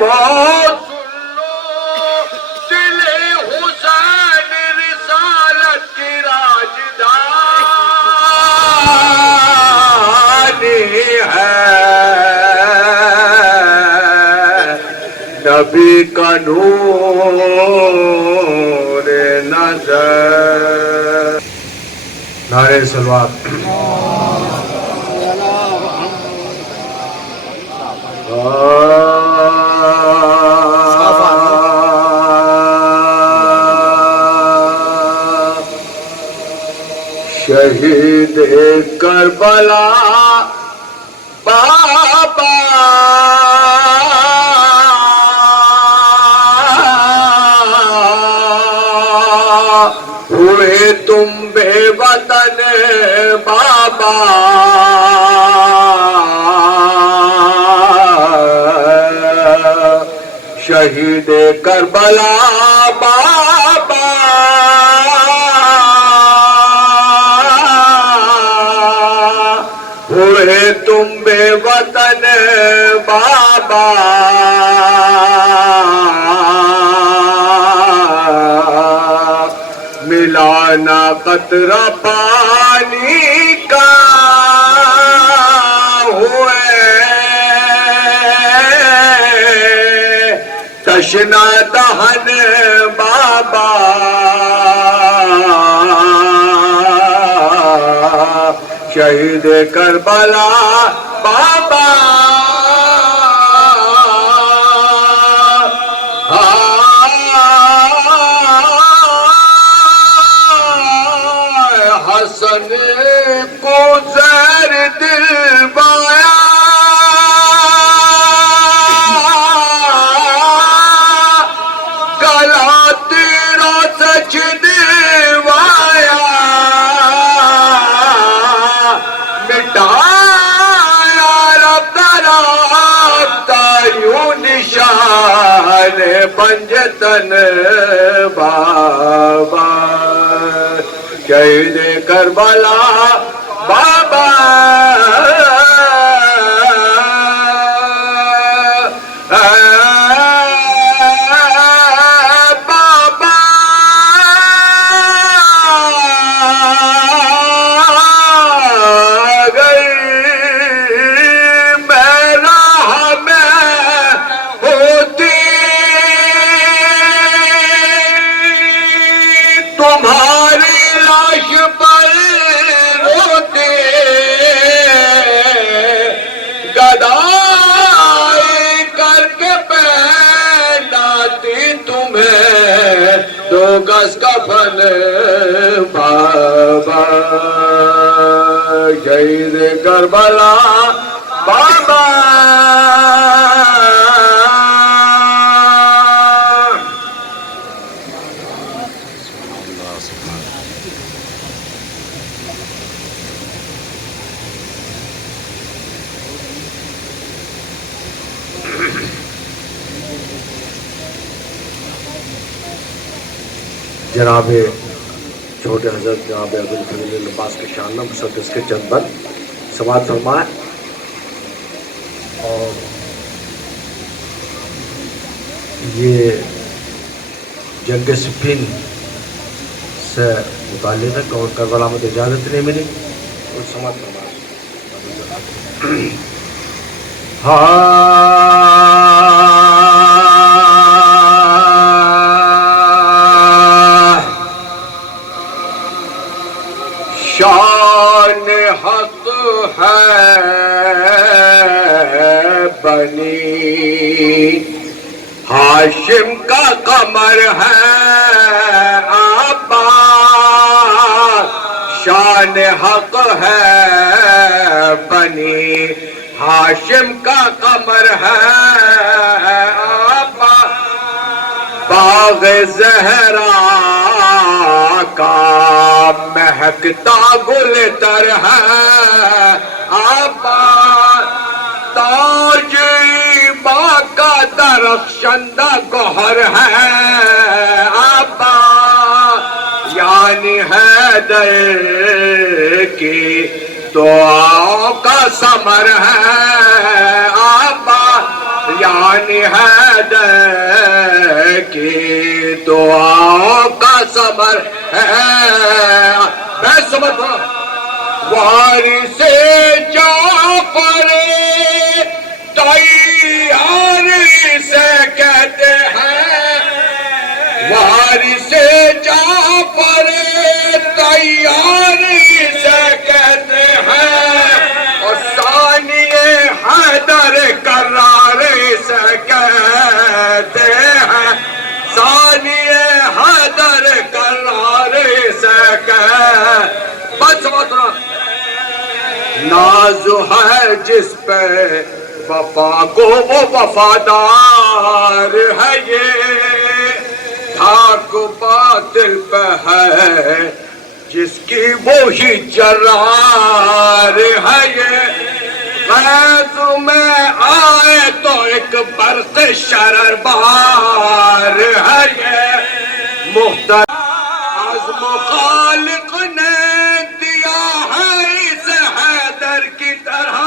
بہت سن لو دل حسین رسالت کی راجدانی ہے نبی کا نور نظر نعرہ صلوات شہید کربلا بابا ہوئے تم بے وطن بابا شہید کربلا بابا ہوئے تم بے وطن بابا ملا نہ قطرہ پانی کا ہوئے تشنا دہن بابا شہید کربلا بابا حسن کو زہر دلوایا گلا تیرا سچ دلوایا مٹایا رب رابطہ یوں نشان پنجتن بابا شہید کربلا بابا بابا اگر میں راہ میں ہوتی تمہاری لاش پر روتے گدائی کر کے پہناتی تمہیں 2 گز کفن بابا شہید کربلا بابا جناب چھوٹے حضرت جناب عبدالفضل العباس کے شان مسدس کے چند بند سماعت فرمائیں اور یہ جنگ صفین سے متعلق ہے اور کربلا میں اجازت نہیں ملی اور سماعت فرمائیں شان حق ہے بنی ہاشم کا قمر ہے آبا شان حق ہے بنی ہاشم کا قمر ہے آبا باغ زہرا کا مہکتا گل تر ہے آبا تاج ماں کا درخشندہ گوہر ہے آبا یعنی حیدر کی دعاؤں کا ثمر ہے آبا یعنی شان حیدر کی دعاؤں کا ثمر ہے میں سمجھتا وارث جعفر طیار سے کہتے ہیں وارث جعفر طیار سے کہتے ہیں اور ثانی حیدر کرار سے کہتے ہیں ثانی حیدر کرار سے بس مطلب ناز ہے جس پہ وفا کو وہ وفادار ہے یہ دھاک باطل پہ ہے جس کی وہی جرار ہے یہ غیظ میں آئے تو ایک برق شرر بار ہے یہ محترم عزم خالق نے دیا ہے اس حیدر کی طرح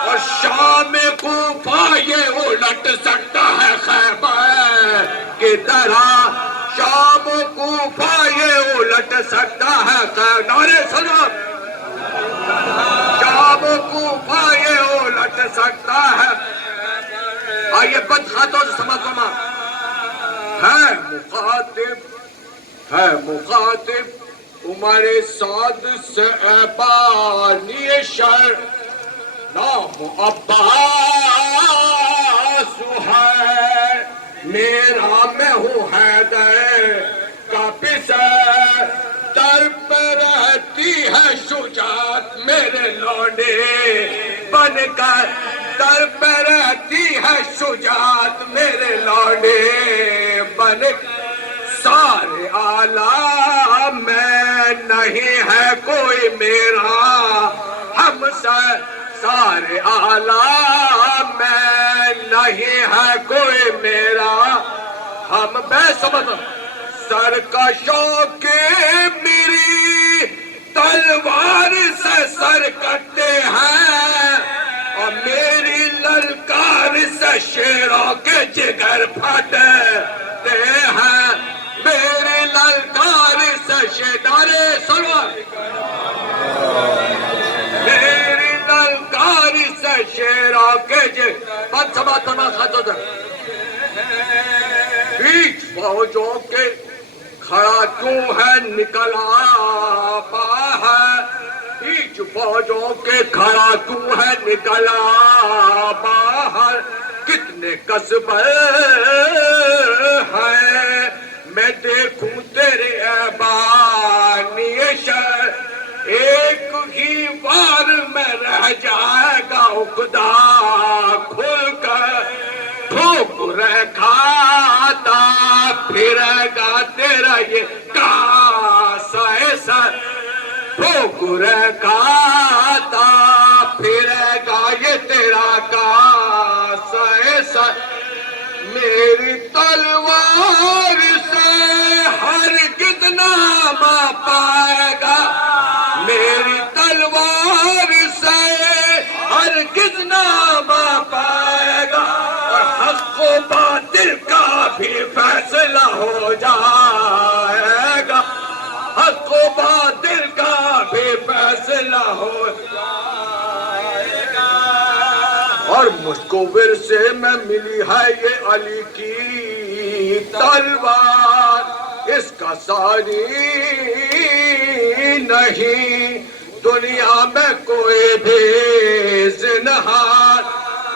اور شام کوفہ یہ الٹ سکتا ہے خیبر کی طرح شام کوفہ یہ الٹ سکتا ہے نعرہ سلام شام کوفہ یہ الٹ سکتا ہے آئیے بدخاتوں سے سمجھ فرما ہے مخاطب عمر سعد سے بانی شر نام عباس ہے میرا میں ہوں حیدر کا پسر در پہ رہتی ہے شجاعت میرے لونے بن کر در پہ رہتی ہے شجاعت میرے لونے بن سارے عالم میں نہیں ہے کوئی میرا ہم سارے عالم میں نہیں ہے کوئی میرا ہم بے سمجھ سر کا شوق میری تلوار سے سر کٹتے ہیں اور میری للکار سے شیروں کے جگر پھٹتے ہیں میری للکار سے شیروں سلوار میری للکار سے شیروں کے جگر بات سبا تمہا خطو در بیچ فوجوں کے کھڑا کیوں ہے نکلا باہر بیچ فوجوں کے کھڑا کیوں ہے نکلا باہر کتنے قصبے ہیں میں دیکھوں تیرے ایبانی شر ایک ہی بار میں رہ جائے گا عقدہ کھل کر ٹھوکر کھاتا پھرے گا تیرا یہ کاسا سر ٹھوکر کھاتا پھرے گا یہ تیرا کاسا سر میری تلوار سے ہرگز نام پائے گا میری تلوار سے ہرگز نام پائے گا اور حق و باطل کا بھی فیصلہ ہو جائے گا حق و باطل کا بھی فیصلہ ہو جائے گا اور مجھ کو ورثے میں ملی ہے یہ علی کی تلوار اس کا ساری نہیں دنیا میں کوئی بھی زنہار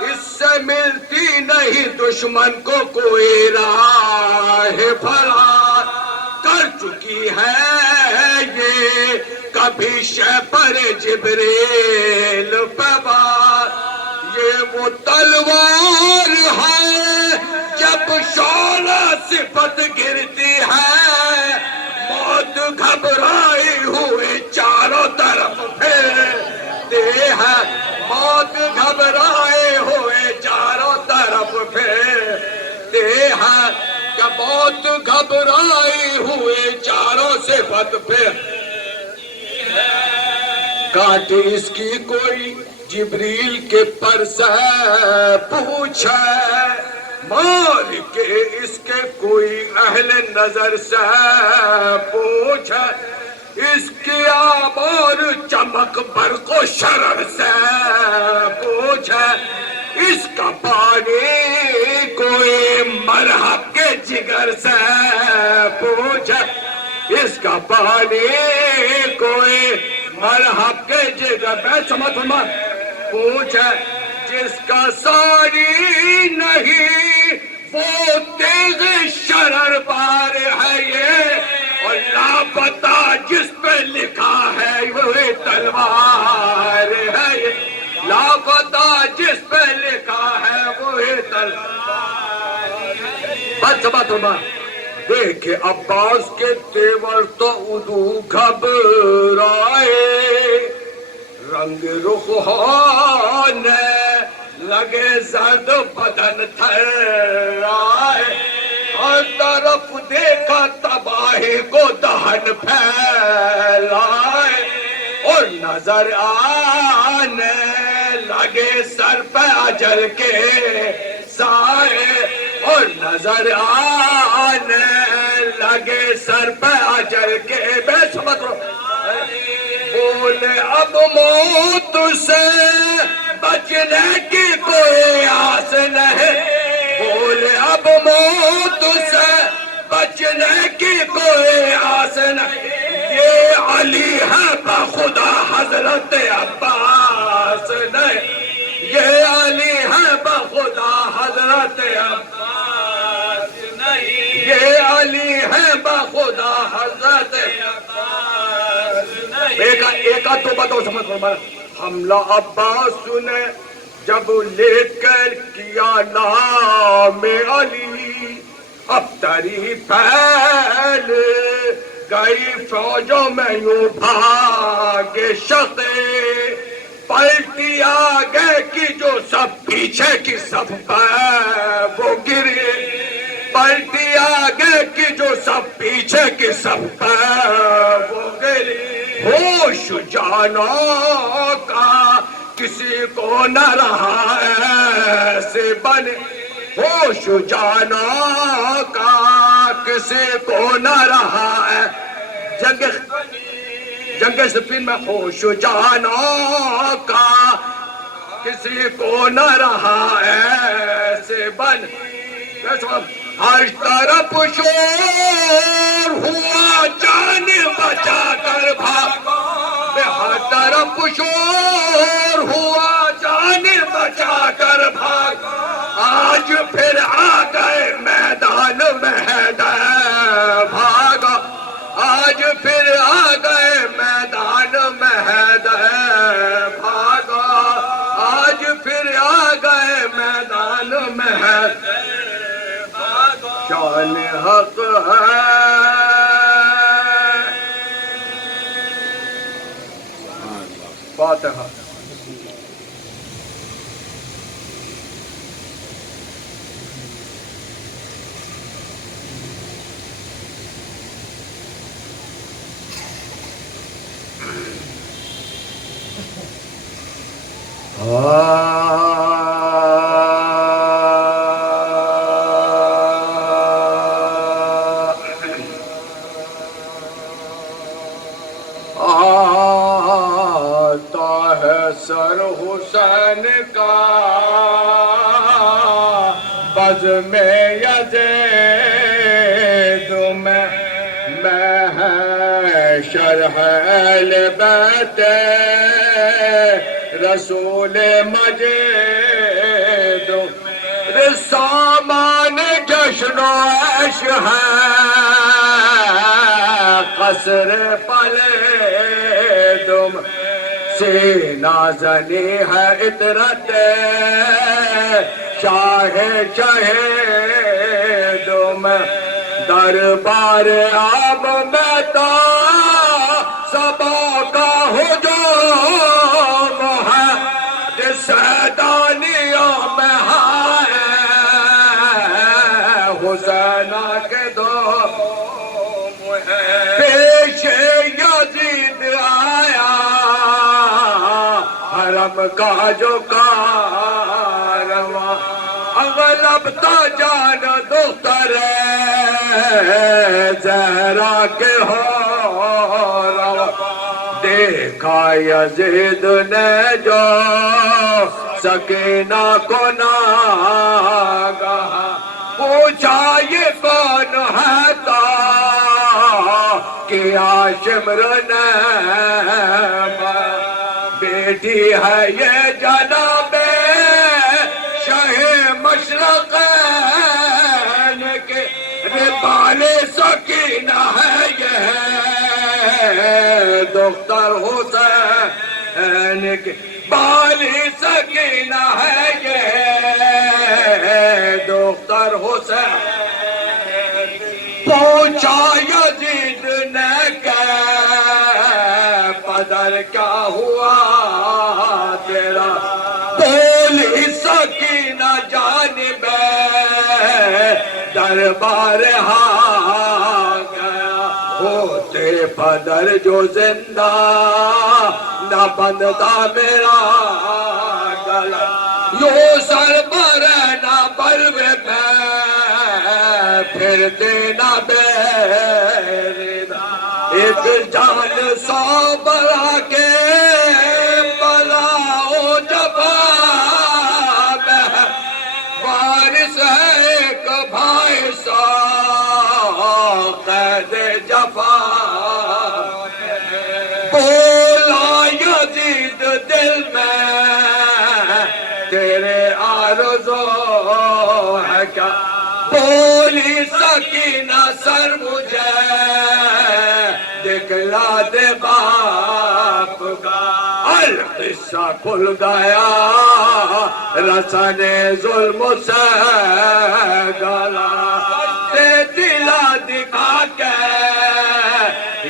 اس سے ملتی نہیں دشمن کو کوئی راہ فرار کر چکی ہے یہ کبھی شہ پر جبریل پہ وار یہ وہ تلوار ہے جب شعلہ صفت گرتی ہے موت گھبرائی ہوئی چاروں طرف پھیرتے ہیں موت گھبرائے ہوئے چاروں طرف پھیرتے ہیں کہ موت گھبرائی ہوئے چاروں صفت پھیرتے کاٹے اس کی کوئی جبریل کے پر سے پوچھے مالک اس کے کوئی اہل نظر سے پوچھے، اس کی آب اور چمک برق و شرر سے پوچھے، اس کا پانی کوئی مرحب کے جگر سے پوچھے، اس کا پانی کوئی مرحب کے جگر میں سمجھ پوچھے، جس کا ساری نہیں وہ تیغ شرر بار ہے یہ، اور لاپتہ جس پہ لکھا ہے وہی تلوار ہے یہ، لاپتہ جس پہ لکھا ہے وہی تلوار ہے۔ بات دیکھے عباس کے تیور تو ادو گھبرائے، رنگ رخ ہونے لگے زرد بدن تھرائے، ہر طرف دیکھا تباہی کو دہن پھیلائے، اور نظر آنے لگے سر پہ اجل کے سائے، اور نظر آنے لگے سر پہ اجل کے بے سمجھ رو بولے اب موت سے بچنے کی کوئی آس نہیں، بولے اب موت سے بچنے کی کوئی آس نہیں، یہ علی ہے بخدا حضرت عباس نہیں، یہ علی ہے بخدا حضرت عباس نہیں، یہ علی ہے بخدا حضرت عباس نہیں۔ ایک آدھ تو بتاؤ سمجھ کر حملہ عباس نے جب لے کر کیا نام علی، اب تری پھیل گئی فوجوں میں یوں بھاگے شقے، پلٹی آگے کی جو سب پیچھے کی سب پہ وہ گرے، پلٹی آگے کی جو سب پیچھے کی سب پہ وہ گرے، ہوش جانوں کا کسی کو نہ رہا ایسے بنے، ہوش جانوں کا کسی کو نہ رہا ہے، جنگ صفین میں ہوش جانوں کا کسی کو نہ رہا ایسے بن، ہر طرف شور ہوا جان بچا کر بھاگو، ہر طرف شور ہوا جان بچا کر بھاگو، آج پھر آ گئے میدان مہدے بھاگو، آج پھر آ گئے میدان مہدے بھاگو، آج پھر آ گئے میدان مہدے بھاگو، شان حق ہے فاتحہ۔ آتا ہے سر حسین کا بزم یزید میں شرح اہل بیت رسول مجید، سامان جشن و عیش ہے قصر پلے تم، سینہ زنی ہے عطرت شاہ شہیدم، دربار آب میں تا سبا کا ہجوم ہے، سیدانیوں میں ہے حسین کے دوم ہے، پیش یزید آیا حرم کا جو کارواں، اغلا طلبتا جان دختر زہرا کے ہو روا دیکھا یزید نے جو سکینہ کو ناگہا پوچھا یہ کون ہے تا کیا شمر نے بیٹی ہے یہ جناب شاہ مشرقین کے ربال سکینہ ہے یہ دختر حسین کے بال سکینہ ہے یہ دختر حسین پوچھا یزید نے کہ پدر کیا ہوا تیرا بولی سکینہ جانب دربار گیا ہوتے پدر جو زندہ نہ بندتا میرا گلا یوں سر پر نہ بلوے میں پھرتے نہ بیردہ ایک جان سو برا کے بلاؤ جفا میں وارث ہے ایک بھائی سا قید جفا بولا یزید دل میں تیرے آرزو ہے کیا بولی سکینہ سر مجھے دکھلا دے باپ کا القصہ کھل گیا رسن ظلم سے گلا دے دلا دکھا کے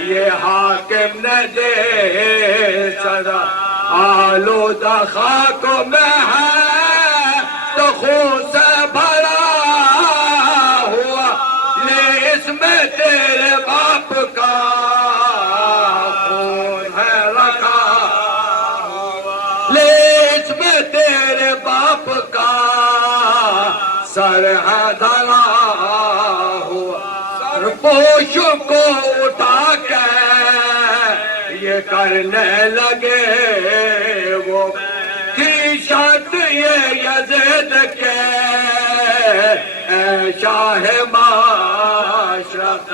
یہ حاکم نے دے سزا آلودہ خاک میں ہے تو خون سے بھرا ہوا لے اس میں تیرے باپ کا خون ہے رکھا لے اس میں تیرے باپ کا سر ہے دھرا ہوا پوش کو اٹھا کے یہ کرنے لگے وہ تھی شرط یہ یزید کے اے شاہ معاشرت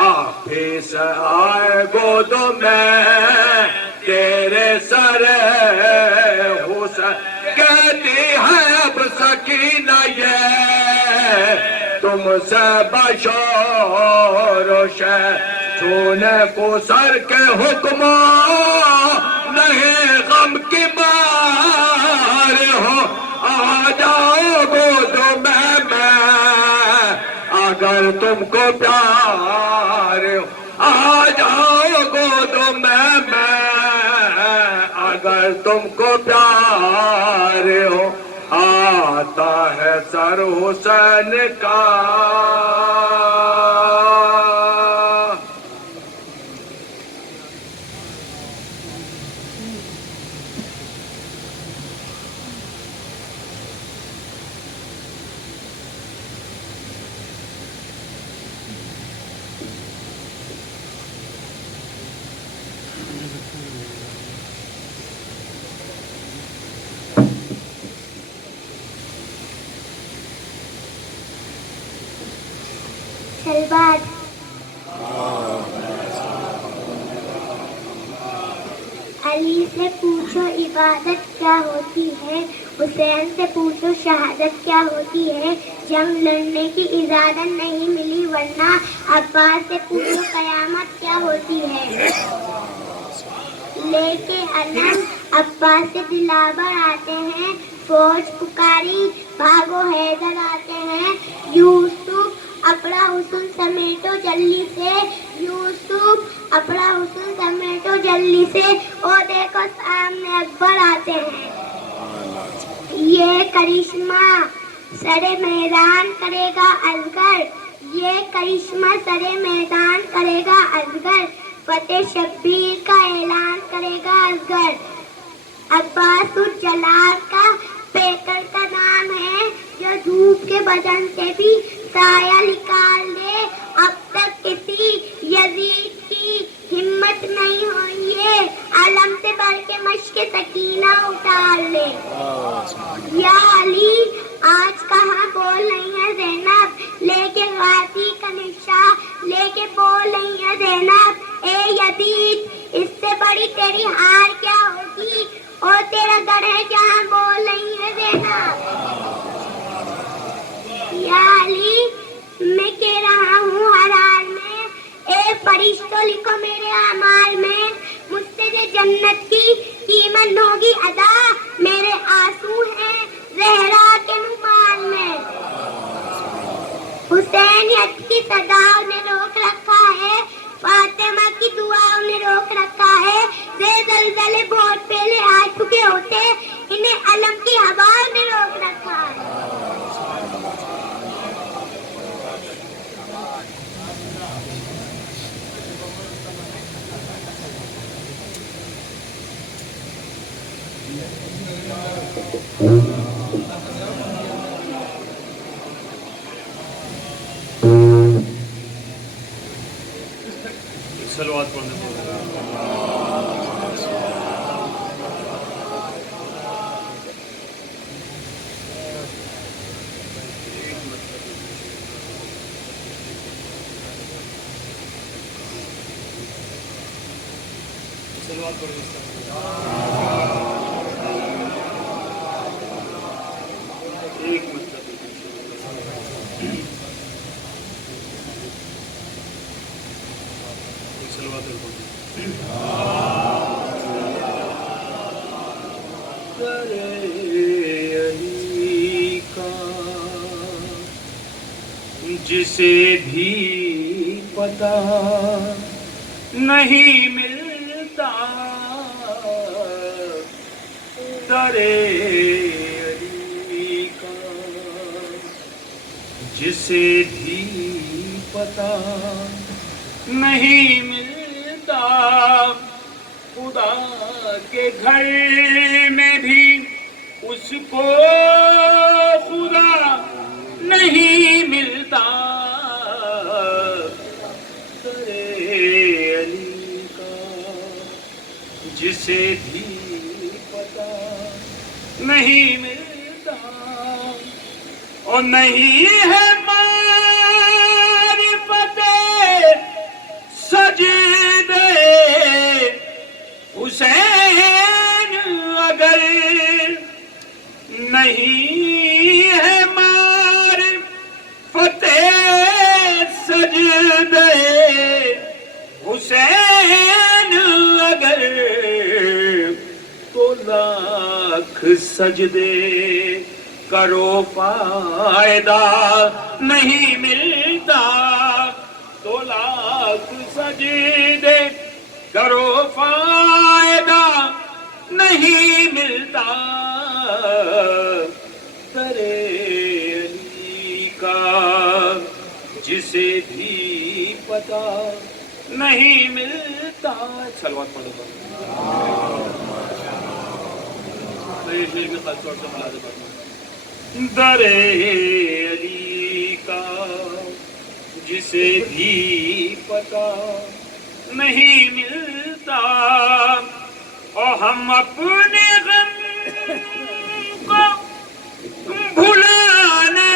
آپ ہی سے آئے گود میں تیرے سر حسین کہتی ہے اب سکینہ یہ تم سے بشور و شہ چھونے کو سر کے حکم نہیں غم کی مار ہو آ جاؤ گود میں اگر تم کو پیار ہو آ جاؤ گود میں اگر تم کو پیار ہو آتا ہے سر حسین کا سلوات علی سے پوچھو عبادت کیا ہوتی ہے حسین سے پوچھو شہادت کیا ہوتی ہے جنگ لڑنے کی اجازت نہیں ملی ورنہ عباس سے پوچھو قیامت کیا ہوتی ہے لے کے علم عباس سے دلاور آتے ہیں فوج پکاری بھاگو حیدر آتے ہیں یوسف اپنا حسن سمیٹو جلدی سے یوسف اپنا حسن سمیٹو جلدی سے اور دیکھو سامنے اکبر آتے ہیں یہ کرشمہ سر میدان کرے گا اصغر یہ کرشمہ سر میدان کرے گا اصغر فتح شبیر کا اعلان کرے گا اصغر عباس الجلال کا پیکر کا نام ہے جو دھوپ کے بدن سے بھی سایہ نکال دے. اب تک کسی یزید کی ہمت نہیں ہوئی ہے علم سے بڑھ کے مشق سکینہ اتار لے. یا علی آج کہاں بول رہی ہے زینب, لے کے غازی کا نشا لے کے بول رہی ہے زینب, اے یزید اس سے بڑی تیری ہار کیا ہوگی, اور تیرا گھر ہے جہاں بول رہی ہے زینب. یا علی میں کہہ رہا ہوں ہر حال میں, اے فرشتوں لکھو میرے اعمال میں, مجھ سے جو جنت کی قیمت ہوگی ادا, میرے آنسو ہیں زہرا کے نمال میں. حسینیت کی صداؤں نے روک رکھا ہے, فاطمہ کی دعاؤں نے روک رکھا ہے, زلزلے بہت پہلے آ چکے ہوتے, انہیں علم کی ہواؤں نے روک رکھا ہے. صلوات پڑھنے ایک مطلب علی کا جسے بھی پتا نہیں ملتا, درے علی کا جسے بھی پتا نہیں ملتا, خدا کے گھر میں بھی اس کو خدا نہیں ملتا, درے علی کا جسے بھی پتا نہیں ملتا, اور نہیں ہے معرفت سجدے حسین اگر نہیں ہے معرفت سجدے حسین اگر, تو لاکھ سجدے کرو فائدہ نہیں ملتا, تو لاکھ سجدے کرو فائدہ نہیں ملتا, درے علی کا جسے بھی پتا نہیں ملتا. صلوات پڑھو درے علی کا جسے بھی پتا نہیں ملتا, اور ہم اپنے غم کو بھلانے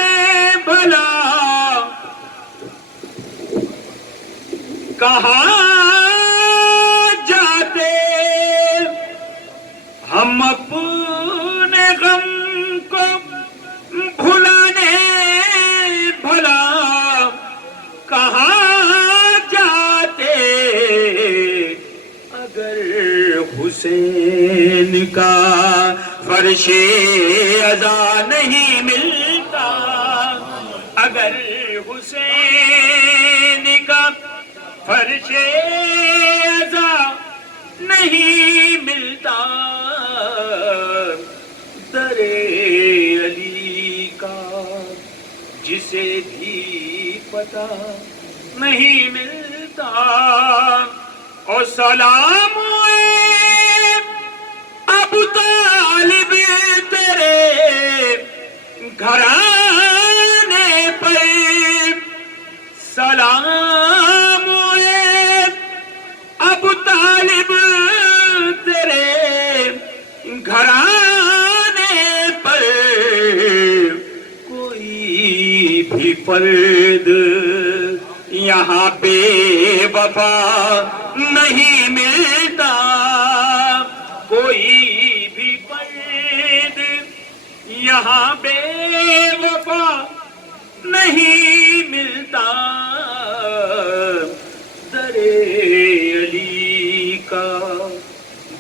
بھلا کہاں جاتے, ہم اپنے غم کو بھلانے بھلا کہاں جاتے, اگر حسین کا فرش عزا نہیں ملتا, اگر حسین کا فرش عزا نہیں ملتا, درے علی کا جسے بھی پتا نہیں ملتا, اور سلام ابو طالب تیرے گھرانے فرد یہاں بے وفا نہیں ملتا، کوئی بھی فرد یہاں بے وفا نہیں ملتا، در علی کا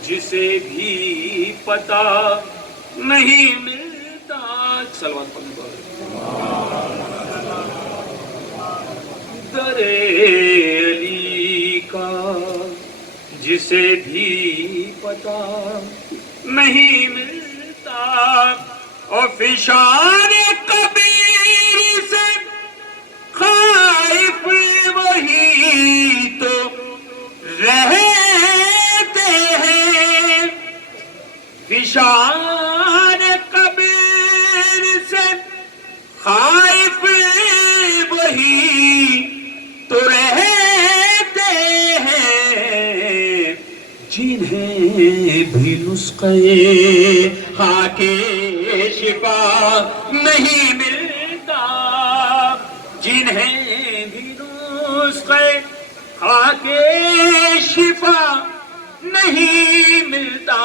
جسے بھی پتہ نہیں ملتا. صلوات پڑھنے کو در علی کا جسے بھی پتہ نہیں ملتا، اور فشار کبیر سے خائف وہی تو رہتے ہیں، فشار کبیر سے خائف وہی تو رہتے ہیں، جنہیں بھی نسخے خاک شفا نہیں ملتا، جنہیں بھی نسخے خاک شفا نہیں ملتا،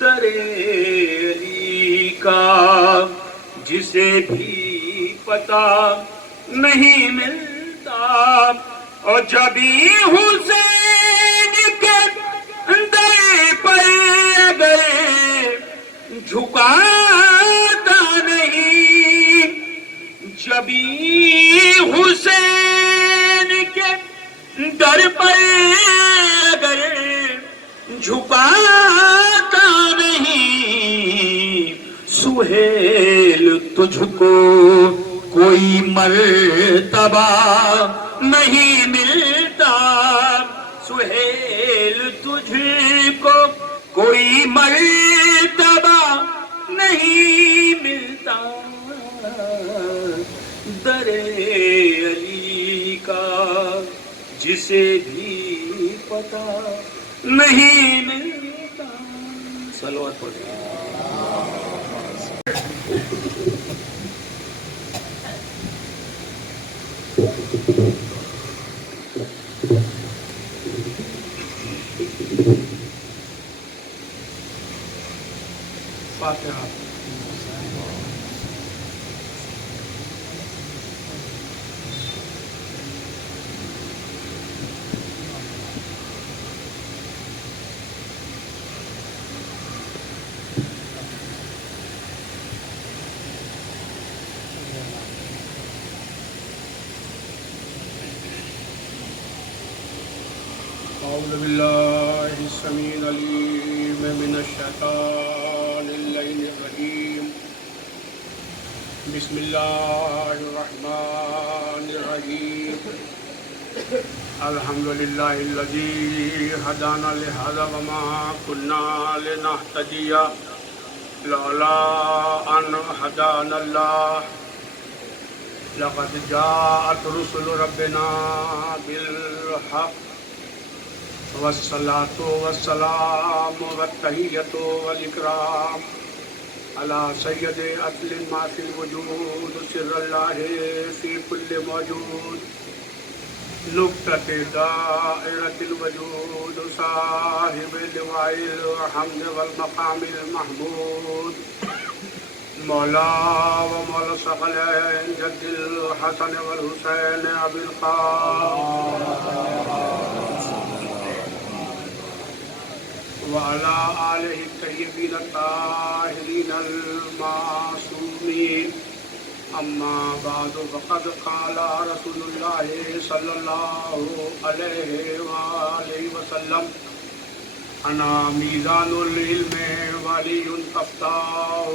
در علی کا جسے بھی پتہ نہیں ملتا، اور جبھی حسین کے در پر اگر جھکاتا نہیں، جبھی حسین کے در پر اگر جھکاتا نہیں، سہیل تجھ کو کوئی مرتبہ نہیں ملتا، سہیل تجھ کو کوئی مرتبہ نہیں ملتا، در علی کا جسے بھی پتہ نہیں ملتا. صلوات پڑھیں. فاتحہ. اعوذ باللہ السمیع العلیم من الشیطان اللعین الرجیم، بسم اللہ الرحمن الرحیم، الحمدللہ الذی ہدانا لہذا وما کنا لنہتدی لولا ان ہدانا اللہ، لقد جاءت رسل ربنا بالحق والصلاة والسلام والتحیۃ والاکرام علی سید اصل ما فی الوجود، سر اللہ فی کل موجود، نقطۃ دائرۃ الوجود، صاحب لواء الحمد والمقام المحمود، مولا و مولا الثقلین جد الحسن والحسین ابی القاسم وعلى آلہ الطیبین الطاہرین المعصومین، اما بعد فقد قال رسول اللہ صلی اللہ علیہ وآلہ وسلم، انا میزان العلم وعلی تفتاح،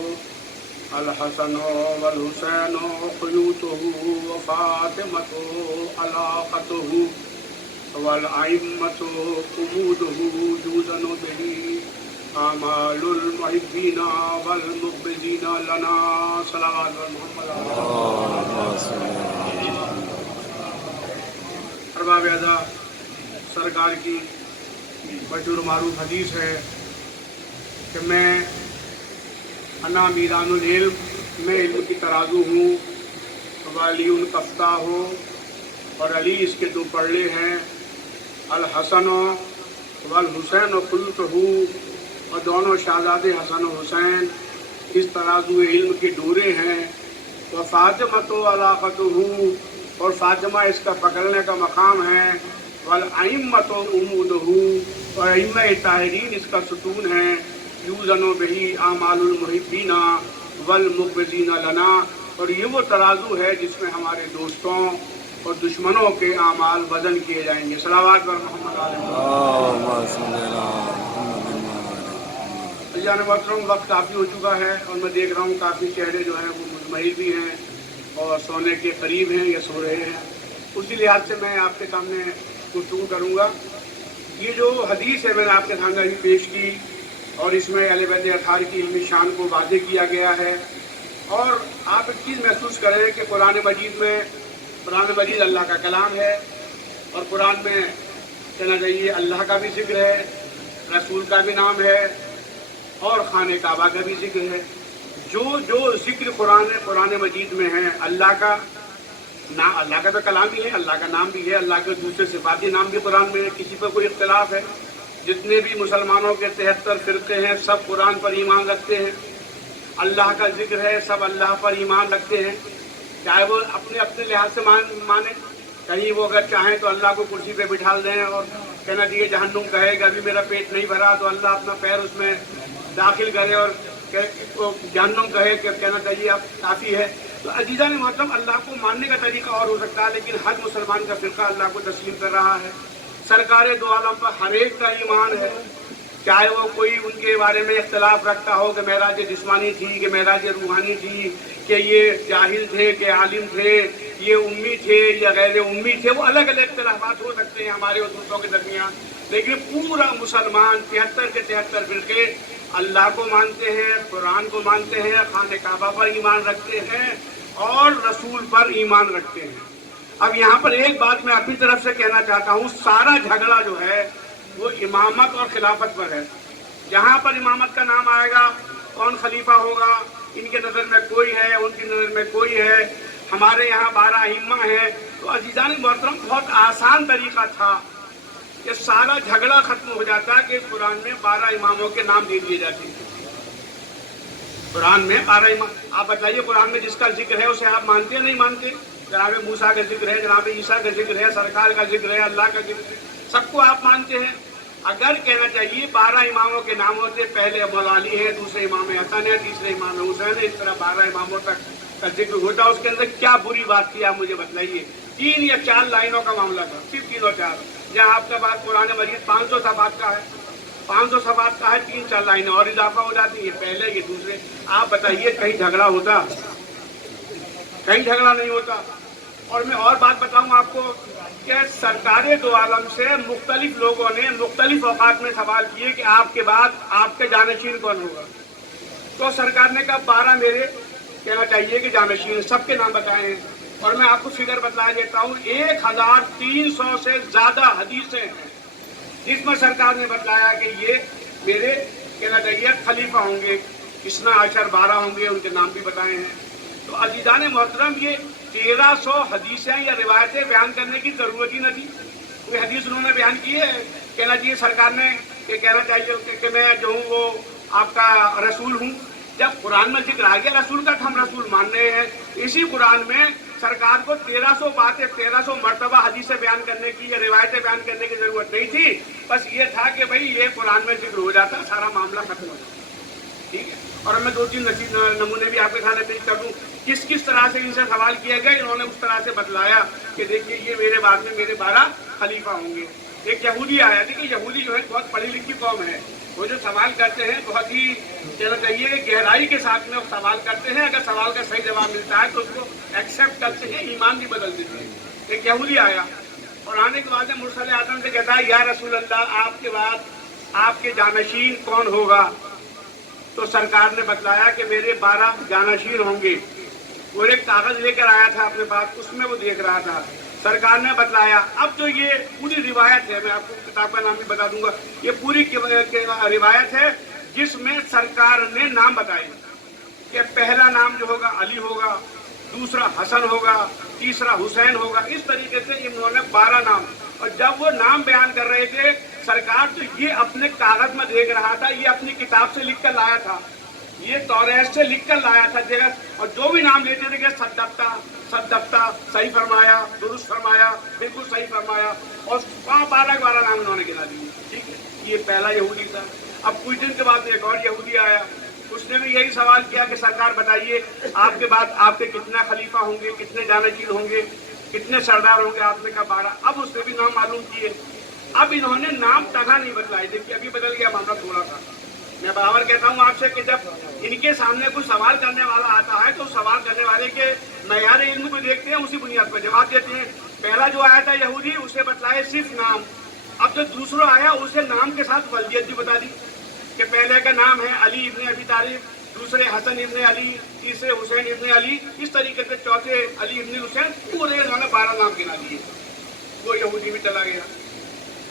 الحسن والحسین خیوطہ وفاطمۃ علاقتہ، والأئمة قموده يوزن به آمال المحبين والمقبلين لنا، صلوات محمد. ارباب اعضاء، سرکار کی مشہور معروف حدیث ہے کہ میں انا میزان العلم मैं इल्म की तराजू हूँ, वालियुन कफ्ता हो, और अली इसके दो पड़े हैं, अल हसन वल हुसैन खुल्त हूँ, और दोनों शहजादे हसन और हुसैन इस तराजू इल्म के डोरे हैं। वह फातिमा तो अलाक़त हूँ, और फातिमा इसका पकड़ने का मकाम है। वल अइम्मत उमूद हूँ, और अइम्मा ताहिरीन इसका सुतून है। यूज़नो बही आमालुल मुहिब्बीना वल मुक़बिज़ीना लना, और ये वो तराजू है जिसमें हमारे दोस्तों और दुश्मनों के आमाल वज़न किए जाएंगे। सलावत पर मोहम्मद जान मोहतरम, वक्त काफ़ी हो चुका है और मैं देख रहा हूँ काफ़ी चेहरे जो हैं वो मुतमईन भी हैं और सोने के करीब हैं या सो रहे हैं। उसी लिहाज से मैं आपके सामने गुफ्तगू करूँगा। ये जो हदीस है मैंने आपके सामने अभी पेश की, और इसमें अहले बैत अताहर की इल्मी शान को वाज़े किया गया है। और आप एक चीज़ महसूस करें कि कुरान मजीद अल्लाह का कलाम है, और कुरान में कहना चाहिए अल्लाह का भी जिक्र है, रसूल का भी नाम है, और खाने काबा का भी जिक्र है। जो जिक्र कुरान मजीद में है, अल्लाह का तो कलाम ही है, अल्लाह का नाम भी है, अल्लाह के दूसरे सिफाती नाम भी कुरान में है। किसी पर कोई इख्तिलाफ है? जितने भी मुसलमानों के 73 फ़िरक़े हैं सब कुरान पर ईमान रखते हैं। अल्लाह का जिक्र है, सब अल्लाह पर ईमान रखते हैं, चाहे वो अपने अपने लिहाज से माने। कहीं वो अगर चाहें तो अल्लाह को कुर्सी पे बिठा दें और कहना चाहिए जहन्नुम कहेगा अभी मेरा पेट नहीं भरा तो अल्लाह अपना पैर उसमें दाखिल करे, और जहन्नुम कहे कि कहना चाहिए अब काफ़ी है। तो अजीज़ा ने मोहतरम, अल्लाह को मानने का तरीका और हो सकता है, लेकिन हर मुसलमान का फ़िरक़ा अल्लाह को तस्लीम कर रहा है। सरकार दो आलम पर हर एक का ईमान है, चाहे वो कोई उनके बारे में इख्तलाफ रखता हो कि महराज जिस्मानी थी, कि महराज रूहानी थी, कि ये जाहिल थे, कि आलिम थे, ये उम्मी थे या गैर उम्मी थे। वो अलग अलग इख्तलाफात हो सकते हैं हमारे और दूसरों के दरमियान, लेकिन पूरा मुसलमान 73 के 73 फ़िरक़े अल्लाह को मानते हैं, कुरान को मानते हैं, खाने काबा पर ईमान रखते हैं, और रसूल पर ईमान रखते हैं। अब यहाँ पर एक बात मैं अपनी तरफ से कहना चाहता हूँ, सारा झगड़ा जो है वो इमामत और खिलाफत पर है। जहाँ पर इमामत का नाम आएगा, कौन खलीफा होगा, इनके नज़र में कोई है, उनकी नज़र में कोई है, हमारे यहाँ 12 इमाम हैं। तो अजीज़ान मोहतरम, बहुत आसान तरीका था कि सारा झगड़ा खत्म हो जाता कि कुरान में 12 इमामों के नाम दे दिए जाते हैं। कुरान में 12 इमाम, आप बताइए कुरान में जिसका जिक्र है उसे आप मानते हैं नहीं मानते? जनाब मूसा का जिक्र है, जनाब ईसा का जिक्र है, सरकार का जिक्र है, अल्लाह का जिक्र है, सबको आप मानते हैं। अगर कहना चाहिए 12 इमामों के नाम होते, पहले मौला अली है, दूसरे इमाम हसन है, तीसरे इमाम हुसैन है, इस तरह 12 इमामों तक का जिक्र होता, उसके अंदर क्या बुरी बात थी आप मुझे बताइए? 3 या 4 लाइनों का मामला था, सिर्फ 3 और 4। जहाँ आपका बात कुरान मजीद 500 सफ़ात का है, 500 सफ़ात का है, 3-4 लाइनें और इजाफा हो जाती है, पहले ये दूसरे। आप बताइए कहीं झगड़ा होता? कहीं झगड़ा नहीं होता। और मैं और बात बताऊं आपको कि सरकार दो आलम से मुख्तलिफ लोगों ने मुख्तलिफ औकात में सवाल किए कि आपके बाद आपके जानशीन कौन होगा। तो सरकार ने कहा 12 मेरे कहना चाहिए कि जानशीन, सबके नाम बताए हैं। और मैं आपको फिगर बता देता हूँ, 1300 से ज़्यादा हदीसें हैं जिसमें सरकार ने बताया कि ये मेरे कहना चाहिए खलीफा होंगे, इसना अशर 12 होंगे, उनके नाम भी बताए हैं। तो अजीज़ान मोहतरम, ये 1300 हदीसें या रिवायतें बयान करने की ज़रूरत ही न थी। कोई हदीस उन्होंने बयान की है? कहना चाहिए सरकार ने कि कहना चाहिए कि मैं जो हूँ वो आपका रसूल हूँ। जब कुरान में जिक्र आ गया रसूल का, हम रसूल मान रहे हैं। इसी कुरान में सरकार को 1300 बातें, 1300 मरतबा हदीसें बयान करने की या रिवायतें बयान करने की ज़रूरत नहीं थी। बस ये था कि भाई ये कुरान में जिक्र हो जाता, सारा मामला खत्म हो जाता। ठीक है। और मैं 2-3 नमूने भी आपके सामने पेश कर दूँ किस किस तरह से इनसे सवाल किया गया। इन्होंने उस तरह से बतलाया कि देखिए ये मेरे बाद में मेरे 12 खलीफा होंगे। एक यहूदी आया, देखिए यहूदी जो है बहुत पढ़ी लिखी कौम है, वो जो सवाल करते हैं बहुत ही कहना चाहिए गहराई के साथ में सवाल करते हैं। अगर सवाल का सही जवाब मिलता है तो उसको एक्सेप्ट करते हैं, ईमान भी बदल देते हैं। एक यहूदी आया और आने के बाद मुरसल आदम से कहता है या रसूल अल्लाह, आपके बाद आपके जानशीन कौन होगा? तो सरकार ने बतलाया कि मेरे 12 जानशीन होंगे। वो एक कागज लेकर आया था अपने पास, उसमें वो देख रहा था। सरकार ने बतलाया। अब जो ये पूरी रिवायत है, मैं आपको किताब का नाम भी बता दूंगा, ये पूरी रिवायत है जिसमें सरकार ने नाम बताए। کہ پہلا نام جو ہوگا علی ہوگا, دوسرا حسن ہوگا, تیسرا حسین ہوگا. اس طریقے سے انہوں نے 12 نام, اور جب وہ نام بیان کر رہے تھے سرکار تو یہ اپنے کاغذ میں دیکھ رہا تھا, یہ اپنی کتاب سے لکھ کر لایا تھا, یہ توریت سے لکھ کر لایا تھا. اور جو بھی نام لیتے تھے کہ صدقتا, صحیح فرمایا, درست فرمایا, بالکل صحیح فرمایا, اور 12 نام انہوں نے گنا دیے. ٹھیک ہے, یہ پہلا یہودی تھا. اب کچھ دن کے بعد ایک اور یہودی آیا, اس نے بھی یہی سوال کیا کہ سرکار بتائیے آپ کے بعد آپ کے کتنا خلیفہ ہوں گے, کتنے جانشین ہوں گے, کتنے سردار ہوں گے. آپ نے کہا 12. اب اس نے بھی نام معلوم کیے. اب انہوں نے نام تنہا نہیں بدلائے. دیکھیے ابھی بدل گیا معاملہ تھوڑا سا. میں برابر کہتا ہوں آپ سے کہ جب ان کے سامنے کوئی سوال کرنے والا آتا ہے تو سوال کرنے والے کے معیار علم کو دیکھتے ہیں, اسی بنیاد پر جواب دیتے ہیں. پہلا جو آیا تھا یہودی, اسے بتلائے صرف نام. اب جو دوسرا آیا اسے نام کے ساتھ ولدیت بھی بتا دی کہ پہلے کا نام ہے علی ابن ابی طالب, دوسرے حسن ابن علی, تیسرے حسین ابن علی, اس طریقے سے چوتھے علی ابن حسین. پورے انہوں نے 12 نام گنا دیے. وہ یہودی بھی چلا گیا.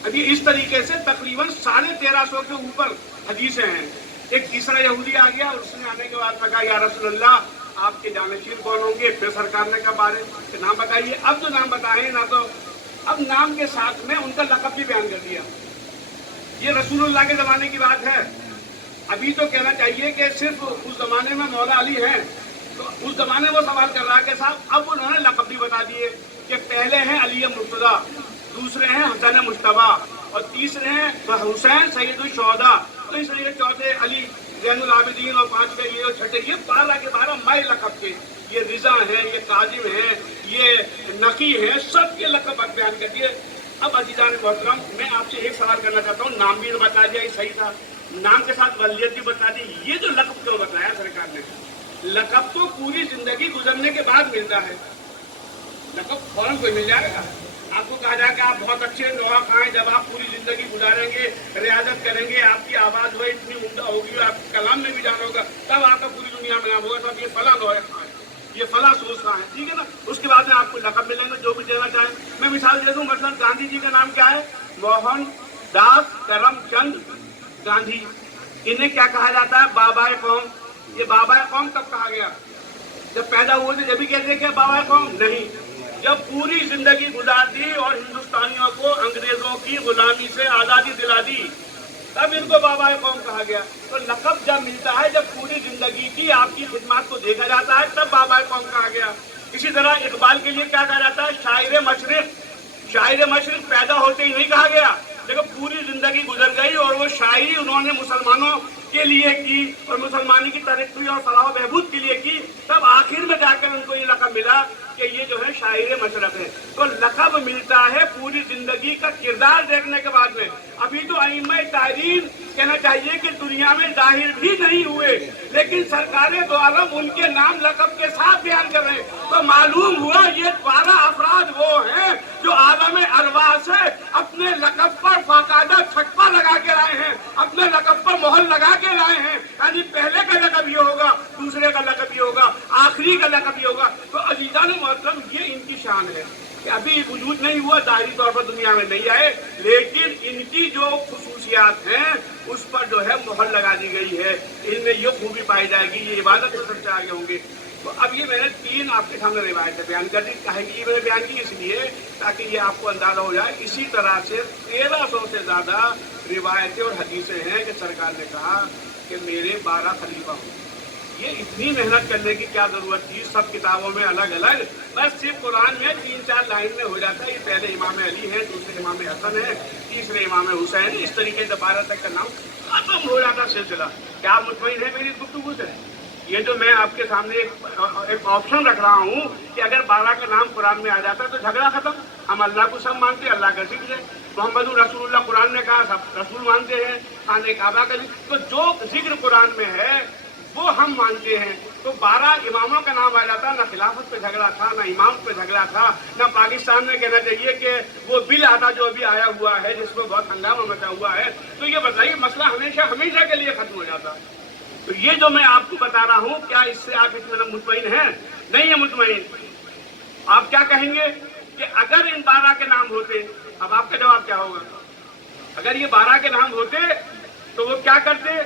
ابھی اس طریقے سے تقریباً 1350 کے اوپر حدیثیں ہیں. ایک تیسرا یہودی آ گیا, اور اس نے آنے کے بعد کہا یا رسول اللہ آپ کے جانشین کون ہوں گے. پھر سرکار نے کہا بارے نام بتائیے. اب جو نام بتائے نا, تو اب نام کے ساتھ میں ان کا لقب بھی بیان کر دیا. یہ رسول اللہ کے زمانے کی بات ہے. ابھی تو کہنا چاہیے کہ صرف اس زمانے میں مولا علی ہیں, تو اس زمانے میں وہ سوال کر رہا کہ صاحب اب انہوں نے لقب بھی بتا دیے کہ پہلے ہیں علی مرتضیٰ, دوسرے ہیں حسن مجتبیٰ, اور تیسرے ہیں حسین سید الشہداء, تو اس طریقے چوتھے علی زین العابدین, اور پانچویں یہ, اور چھٹے یہ 12 کے 12 مائع لقب کے. یہ رضا ہیں, یہ کاظم ہیں, یہ نقی ہیں, سب کے لقب بیان کر دیے. اب عزیزان محترم میں آپ سے ایک سوال کرنا چاہتا ہوں. نام بھی بتا دیا, یہ صحیح تھا, نام کے ساتھ ولیت بھی بتا دی. یہ جو لقب کیوں بتایا سرکار نے؟ لقب تو پوری زندگی گزرنے کے بعد ملتا ہے. لقب فوراً کوئی مل جائے گا. آپ کو کہا جائے کہ آپ بہت اچھے نوحہ کھائیں, جب آپ پوری زندگی گزاریں گے, ریاضت کریں گے, آپ کی آواز وہ اتنی عمدہ ہوگی, آپ کلام میں بھی جانا ہوگا, تب آپ کا پوری دنیا میں نام ہوگا صاحب یہ فلاں نوحہ کھائیں, یہ فلاں سوچ رہا ہے. ٹھیک ہے نا. اس کے بعد میں آپ کو لقب ملیں گے جو بھی دینا چاہیں. میں مثال دے دوں, مثلاً گاندھی جی کا نام کیا ہے؟ موہن داس کرم چند گاندھی. انہیں کیا کہا جاتا ہے؟ بابائے قوم. یہ بابائے قوم کب کہا گیا؟ جب پیدا ہوئے تھے جبھی کہتے ہیں کہ بابائے قوم نہیں, جب پوری زندگی گزار دی اور ہندوستانیوں کو انگریزوں کی غلامی سے آزادی دلا دی, تب ان کو بابائے قوم کہا گیا. تو لقب جب ملتا ہے جب پوری زندگی کی آپ کی خدمات کو دیکھا جاتا ہے, تب بابائے قوم کہا گیا. اسی طرح اقبال کے لیے کیا کہا جاتا ہے؟ شاعر مشرق. شاعر مشرق پیدا ہوتے ہی نہیں کہا گیا, لیکن پوری زندگی گزر گئی اور وہ شاعری انہوں نے مسلمانوں کے لیے کی اور مسلمانی کی ترقی اور فلاح و بہبود کے لیے کی. تب آخر میں جا کر ان کو یہ لقب ملا کہ یہ جو ہے شاعر مشرق ہے. تو لقب ملتا ہے پوری زندگی کا کردار دیکھنے کے بعد میں. ابھی تو ائمہ تحریر کہنا چاہیے کہ دنیا میں ظاہر بھی نہیں ہوئے, لیکن سرکار دو عالم ان کے نام لقب کے ساتھ بیان کر رہے ہیں. تو معلوم ہوا یہ 12 افراد وہ ہیں جو عالم ارواح سے اپنے لقب پر باقاعدہ چھپا لگا کے لائے ہیں, اپنے لقب پر مہر لگا کے لائے ہیں. یعنی پہلے کا لقب یہ ہوگا, دوسرے کا لقب یہ ہوگا, آخری کا لقب یہ ہوگا. تو عزیزان محترم یہ ان کی شان ہے کہ ابھی وجود نہیں ہوا, ظاہری طور پر دنیا میں نہیں آئے, لیکن ان کی جو خصوصیات ہیں اس پر جو ہے مہر لگا دی گئی ہے. ان میں یہ خوبی پائی جائے گی, یہ عبادت میں سب سے آگے ہوں گے. تو اب یہ میں نے 3 آپ کے سامنے روایتیں بیان کر دی. کہے کہ یہ میں نے بیان کی اس لیے تاکہ یہ آپ کو اندازہ ہو جائے. اسی طرح سے 1300 سے زیادہ روایتیں اور حدیثیں ہیں کہ سرکار نے کہا کہ میرے 12 خلیفہ ہوں. یہ اتنی محنت کرنے کی کیا ضرورت تھی؟ سب کتابوں میں الگ الگ, بس صرف قرآن میں 3-4 لائن میں ہو جاتا ہے. یہ پہلے امام علی ہیں, دوسرے امام حسن ہیں, تیسرے امام حسین. اس طریقے سے 12 تک کا نام ختم ہو جاتا سلسلہ. کیا آپ مطمئن ہیں میری گفتگو سے؟ یہ جو میں آپ کے سامنے ایک آپشن رکھ رہا ہوں کہ اگر 12 کا نام قرآن میں آ جاتا ہے تو جھگڑا ختم. ہم اللہ کو سب مانتے ہیں, اللہ کا ذکر ہے. محمد رسول اللہ قرآن نے کہا, سب رسول مانتے ہیں. خانہ کعبہ کا ذکر, تو جو ذکر قرآن میں ہے وہ ہم مانتے ہیں. تو 12 اماموں کا نام آ جاتا, نہ خلافت پہ جھگڑا تھا, نہ امام پہ جھگڑا تھا, نہ پاکستان میں کہنا چاہیے کہ وہ بل آتا جو ابھی آیا ہوا ہے جس میں بہت ہنگامہ مچا ہوا ہے. تو یہ بتائیے مسئلہ ہمیشہ کے لیے ختم ہو جاتا. تو یہ جو میں آپ کو بتا رہا ہوں, کیا اس سے آپ اتنا مطمئن ہیں؟ نہیں ہے مطمئن. آپ کیا کہیں گے کہ اگر ان 12 کے نام ہوتے, اب آپ کا جواب کیا ہوگا؟ اگر یہ 12 کے نام ہوتے تو وہ کیا کرتے؟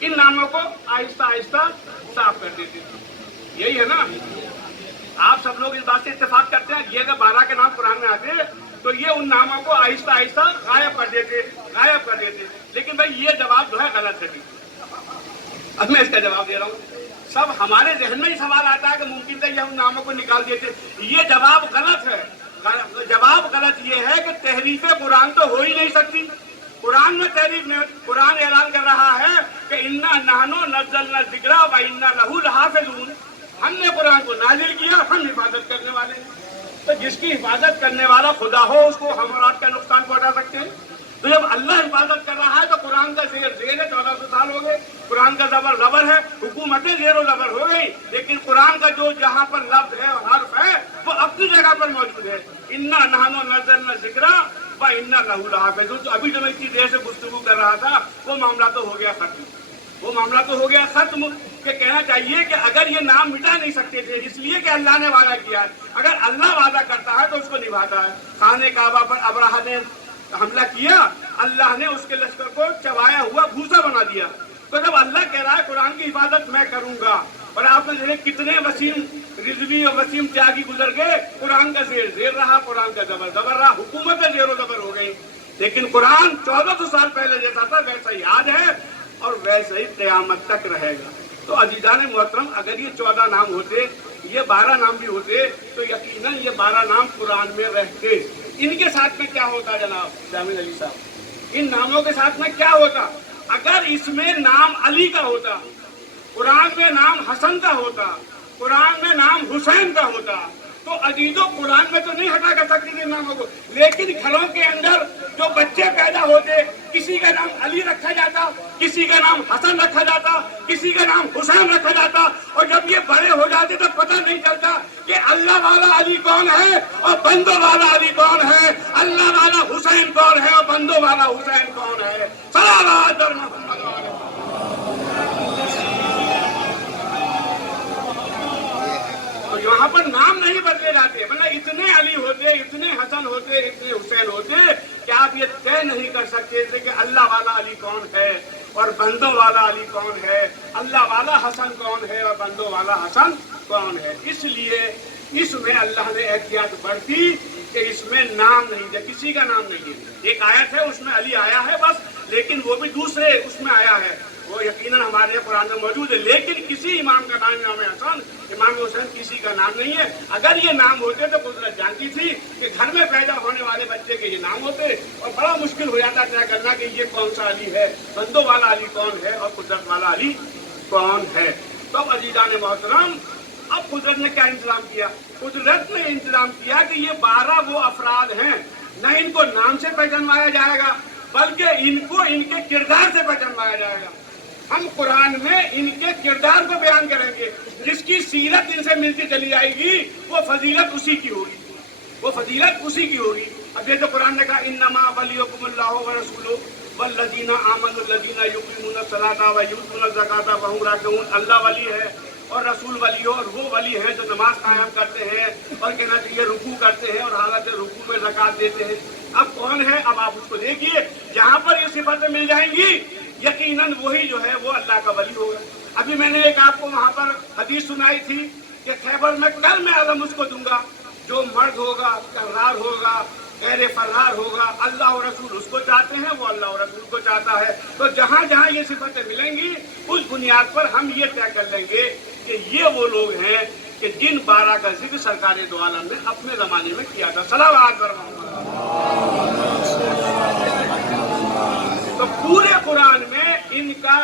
इन नामों को आहिस्ता आहिस्ता साफ कर देते थे। यही है ना, आप सब लोग इस बात से इत्तेफाक करते हैं, ये अगर 12 के नाम कुरान में आते तो ये उन नामों को आहिस्ता आहिस्ता गायब कर देते। लेकिन भाई ये जवाब जो है गलत है। अब मैं इसका जवाब दे रहा हूँ। सब हमारे जहन में ही सवाल आता है कि मुमकिन है ये उन नामों को निकाल देते। ये जवाब गलत है। जवाब गलत ये है कि तहरीफ कुरान तो हो ही नहीं सकती। कुरान में तहरीफ नहीं, कुरान ऐलान कर रहा है कि इन्ना नहनो नज़्ज़लना ज़िक्रा व इन्ना लहू लहाफ़िज़ून, हमने कुरान को नाजिल किया, हम हिफाजत करने वाले हैं। तो जिसकी हिफाजत करने वाला खुदा हो उसको हम और आपका नुकसान पहुंचा सकते हैं। तो जब अल्लाह हिफाजत कर रहा है तो कुरान का ज़ेर ज़ेर है, 1400 साल हो गए। कुरान का ज़बर ज़बर है, हुकूमतें ज़ेरो ज़बर हो गई, लेकिन कुरान का जो जहाँ पर लफ्ज़ है और हर्फ है वो अपनी जगह पर मौजूद है। इन्ना नहनो नज़्ज़लना ज़िक्रा व इन्ना लहू लहाफ़िज़ून। तो अभी जो मैं इतनी देर से गुफ्तगू कर रहा था वो मामला तो हो गया खत्म। कि कहना चाहिए कि अगर ये नाम मिटा नहीं सकते थे इसलिए कि अल्लाह ने वादा किया है, अगर अल्लाह वादा करता है तो उसको निभाता है। खाने काबा पर अब्राहा ने हमला किया, अल्लाह ने उसके लश्कर को चबाया हुआ भूसा बना दिया। तो जब अल्लाह कह रहा है कुरान की हिफाजत मैं करूंगा, और आपने देखे कितने वसीम रिजवी और वसीम त्यागी गुजर गए, कुरान का ज़ेर ज़ेर रहा, कुरान का ज़बर ज़बर रहा, हुकूमतें ज़ेरो ज़बर हो गई। लेकिन कुरान 1400 साल पहले जैसा था वैसा ही आज है और वैसे ही क़यामत तक रहेगा। तो अजीज़ान मोहतरम, अगर ये 14 नाम होते, ये 12 नाम भी होते तो यकीनन ये 12 नाम कुरान में रहते। इनके साथ में क्या होता जनाब जामिल अली साहब, इन नामों के साथ में क्या होता? अगर इसमें नाम अली का होता, कुरान में नाम हसन का होता, कुरान में नाम हुसैन का होता, तो अजीजों कुरान में तो नहीं हटा कर सकती थी नामों को। लेकिन घरों के अंदर जो बच्चे पैदा होते, किसी का नाम अली रखा जाता, किसी का नाम हसन रखा जाता, किसी का नाम हुसैन रखा जाता, और जब ये बड़े हो जाते तो पता नहीं चलता कि अल्लाह वाला अली कौन है और बंदों वाला अली कौन है, अल्लाह वाला हुसैन कौन है और बंदों वाला हुसैन कौन है। सलावत और मोहम्मद। तो यहाँ पर नाम नहीं बदले जाते, मतलब इतने अली होते, इतने हसन होते, इतने हुसैन होते कि आप ये तय नहीं कर सकते थे कि अल्लाह वाला अली कौन है और बंदों वाला अली कौन है, अल्लाह वाला हसन कौन है और बंदों वाला हसन कौन है। इसलिए इसमें अल्लाह ने एहतियात बरती कि इसमें नाम नहीं है, किसी का नाम नहीं है। एक आयत है उसमें अली आया है बस, लेकिन वो भी दूसरे उसमें आया है, वो यकीनन हमारे कुरान में मौजूद है, लेकिन किसी इमाम का नाम इमाम हसन, इमाम हुसैन किसी का नाम नहीं है। अगर ये नाम होते तो कुदरत जानती थी कि घर में पैदा होने वाले बच्चे के ये नाम होते और बड़ा मुश्किल हो जाता तय करना कि ये कौन सा अली है, बंदों वाला अली कौन है और कुदरत वाला अली कौन है। तो अजीज़ान मोहतरम, अब कुदरत ने क्या इंतजाम किया? कुदरत ने इंतजाम किया कि ये 12 वो अफराद हैं, न इनको नाम से पहचानवाया जाएगा बल्कि इनको इनके किरदार से पहचानवाया जाएगा। हम कुरान में इनके किरदार को बयान करेंगे, जिसकी सीरत इनसे मिलती चली जाएगी वो फजीलत उसी की होगी, वो फजीलत उसी की होगी। अब जैसे कुरान ने कहा इन्नमा वलियुकुमुल्लाहु व रसूलुहु वल्लज़ीना आमनु लज़ीना युक़ीमूना सलाता व युतूना ज़काता व हुम राकिऊन। अल्लाह वली है और रसूल वली हो, और वो वली है जो नमाज कायम करते हैं और कहना चाहिए रुकू करते हैं और हालत रुकू में ज़कात देते हैं। अब कौन है? अब आप उसको देखिए, जहाँ पर ये सिफतें मिल जाएंगी यकीनन वही जो है वो अल्लाह का वली होगा। अभी मैंने एक आपको वहाँ पर हदीस सुनाई थी कि खैबर में कल मैं आलम उसको दूंगा जो मर्द होगा, कर्रार होगा, गैर फर्रार होगा, अल्लाह और रसूल उसको चाहते हैं, वो अल्लाह और रसूल को चाहता है। तो जहाँ जहाँ ये सिफतें मिलेंगी उस बुनियाद पर हम ये तय कर लेंगे कि ये वो लोग हैं कि जिन 12 का जिक्र सरकार दो आलम ने अपने ज़माने में किया था। सलावत और मोहम्मद। तो पूरे कुरान में इनका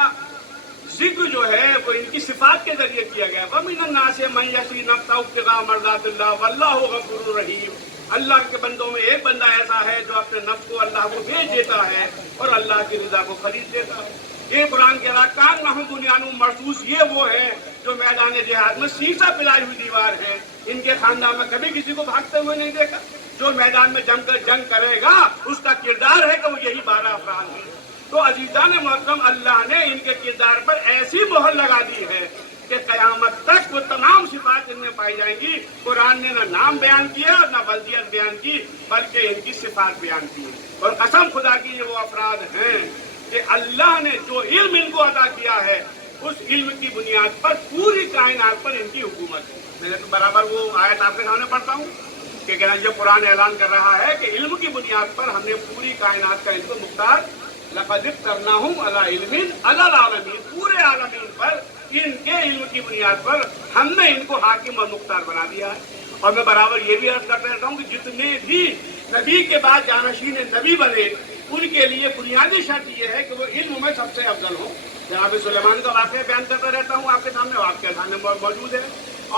जिक्र जो है वो इनकी सिफात के जरिए किया गया। वमिनन नासे मन यशी नफ्सहु इब्तिगा मर्ज़ातिल्लाह वल्लाहु गफूरुर रहीम। अल्लाह के बंदों में एक बंदा ऐसा है जो अपने नफ्स को अल्लाह को बेच देता है और अल्लाह की रज़ा को खरीद देता है। ये कुरान के अरकान नहु बुनियानु मरसूस, ये वो है जो मैदान जिहाद में शीशा पिलाई हुई दीवार है। इनके खानदान में कभी किसी को भागते हुए नहीं देखा। जो मैदान में जमकर जंग करेगा उसका किरदार है कि वो यही 12 अफराद हैं। तो अजीज़ान मोहतरम, अल्लाह ने इनके किरदार पर ऐसी मोहर लगा दी है कि क़यामत तक वो तमाम सिफात इनमें पाई जाएंगी। कुरान ने न नाम बयान किया न वल्दियत बयान की, बल्कि इनकी सिफात बयान की। और कसम खुदा की ये वो अफराद हैं کہ اللہ نے جو علم ان کو عطا کیا ہے اس علم کی بنیاد پر پوری کائنات پر ان کی حکومت ہے. میں نے تو برابر وہ آیت آپ کے سامنے پڑھتا ہوں کہ کہنا یہ قرآن اعلان کر رہا ہے کہ علم کی بنیاد پر ہم نے پوری کائنات کا ان کو مختار لقد اخترناہم علی علم علی العالمین، پورے عالمین پر ان کے علم کی بنیاد پر ہم نے ان کو حاکم اور مختار بنا دیا ہے. اور میں برابر یہ بھی عرض کرتا رہتا ہوں کہ جتنے بھی نبی کے بعد جانشین نبی بنے ان کے لیے بنیادی شرط یہ ہے کہ وہ علم میں سب سے افضل ہوں. جناب سلیمان کا واقعہ بیان کرتا رہتا ہوں آپ کے سامنے، واقعہ سامنے موجود ہے.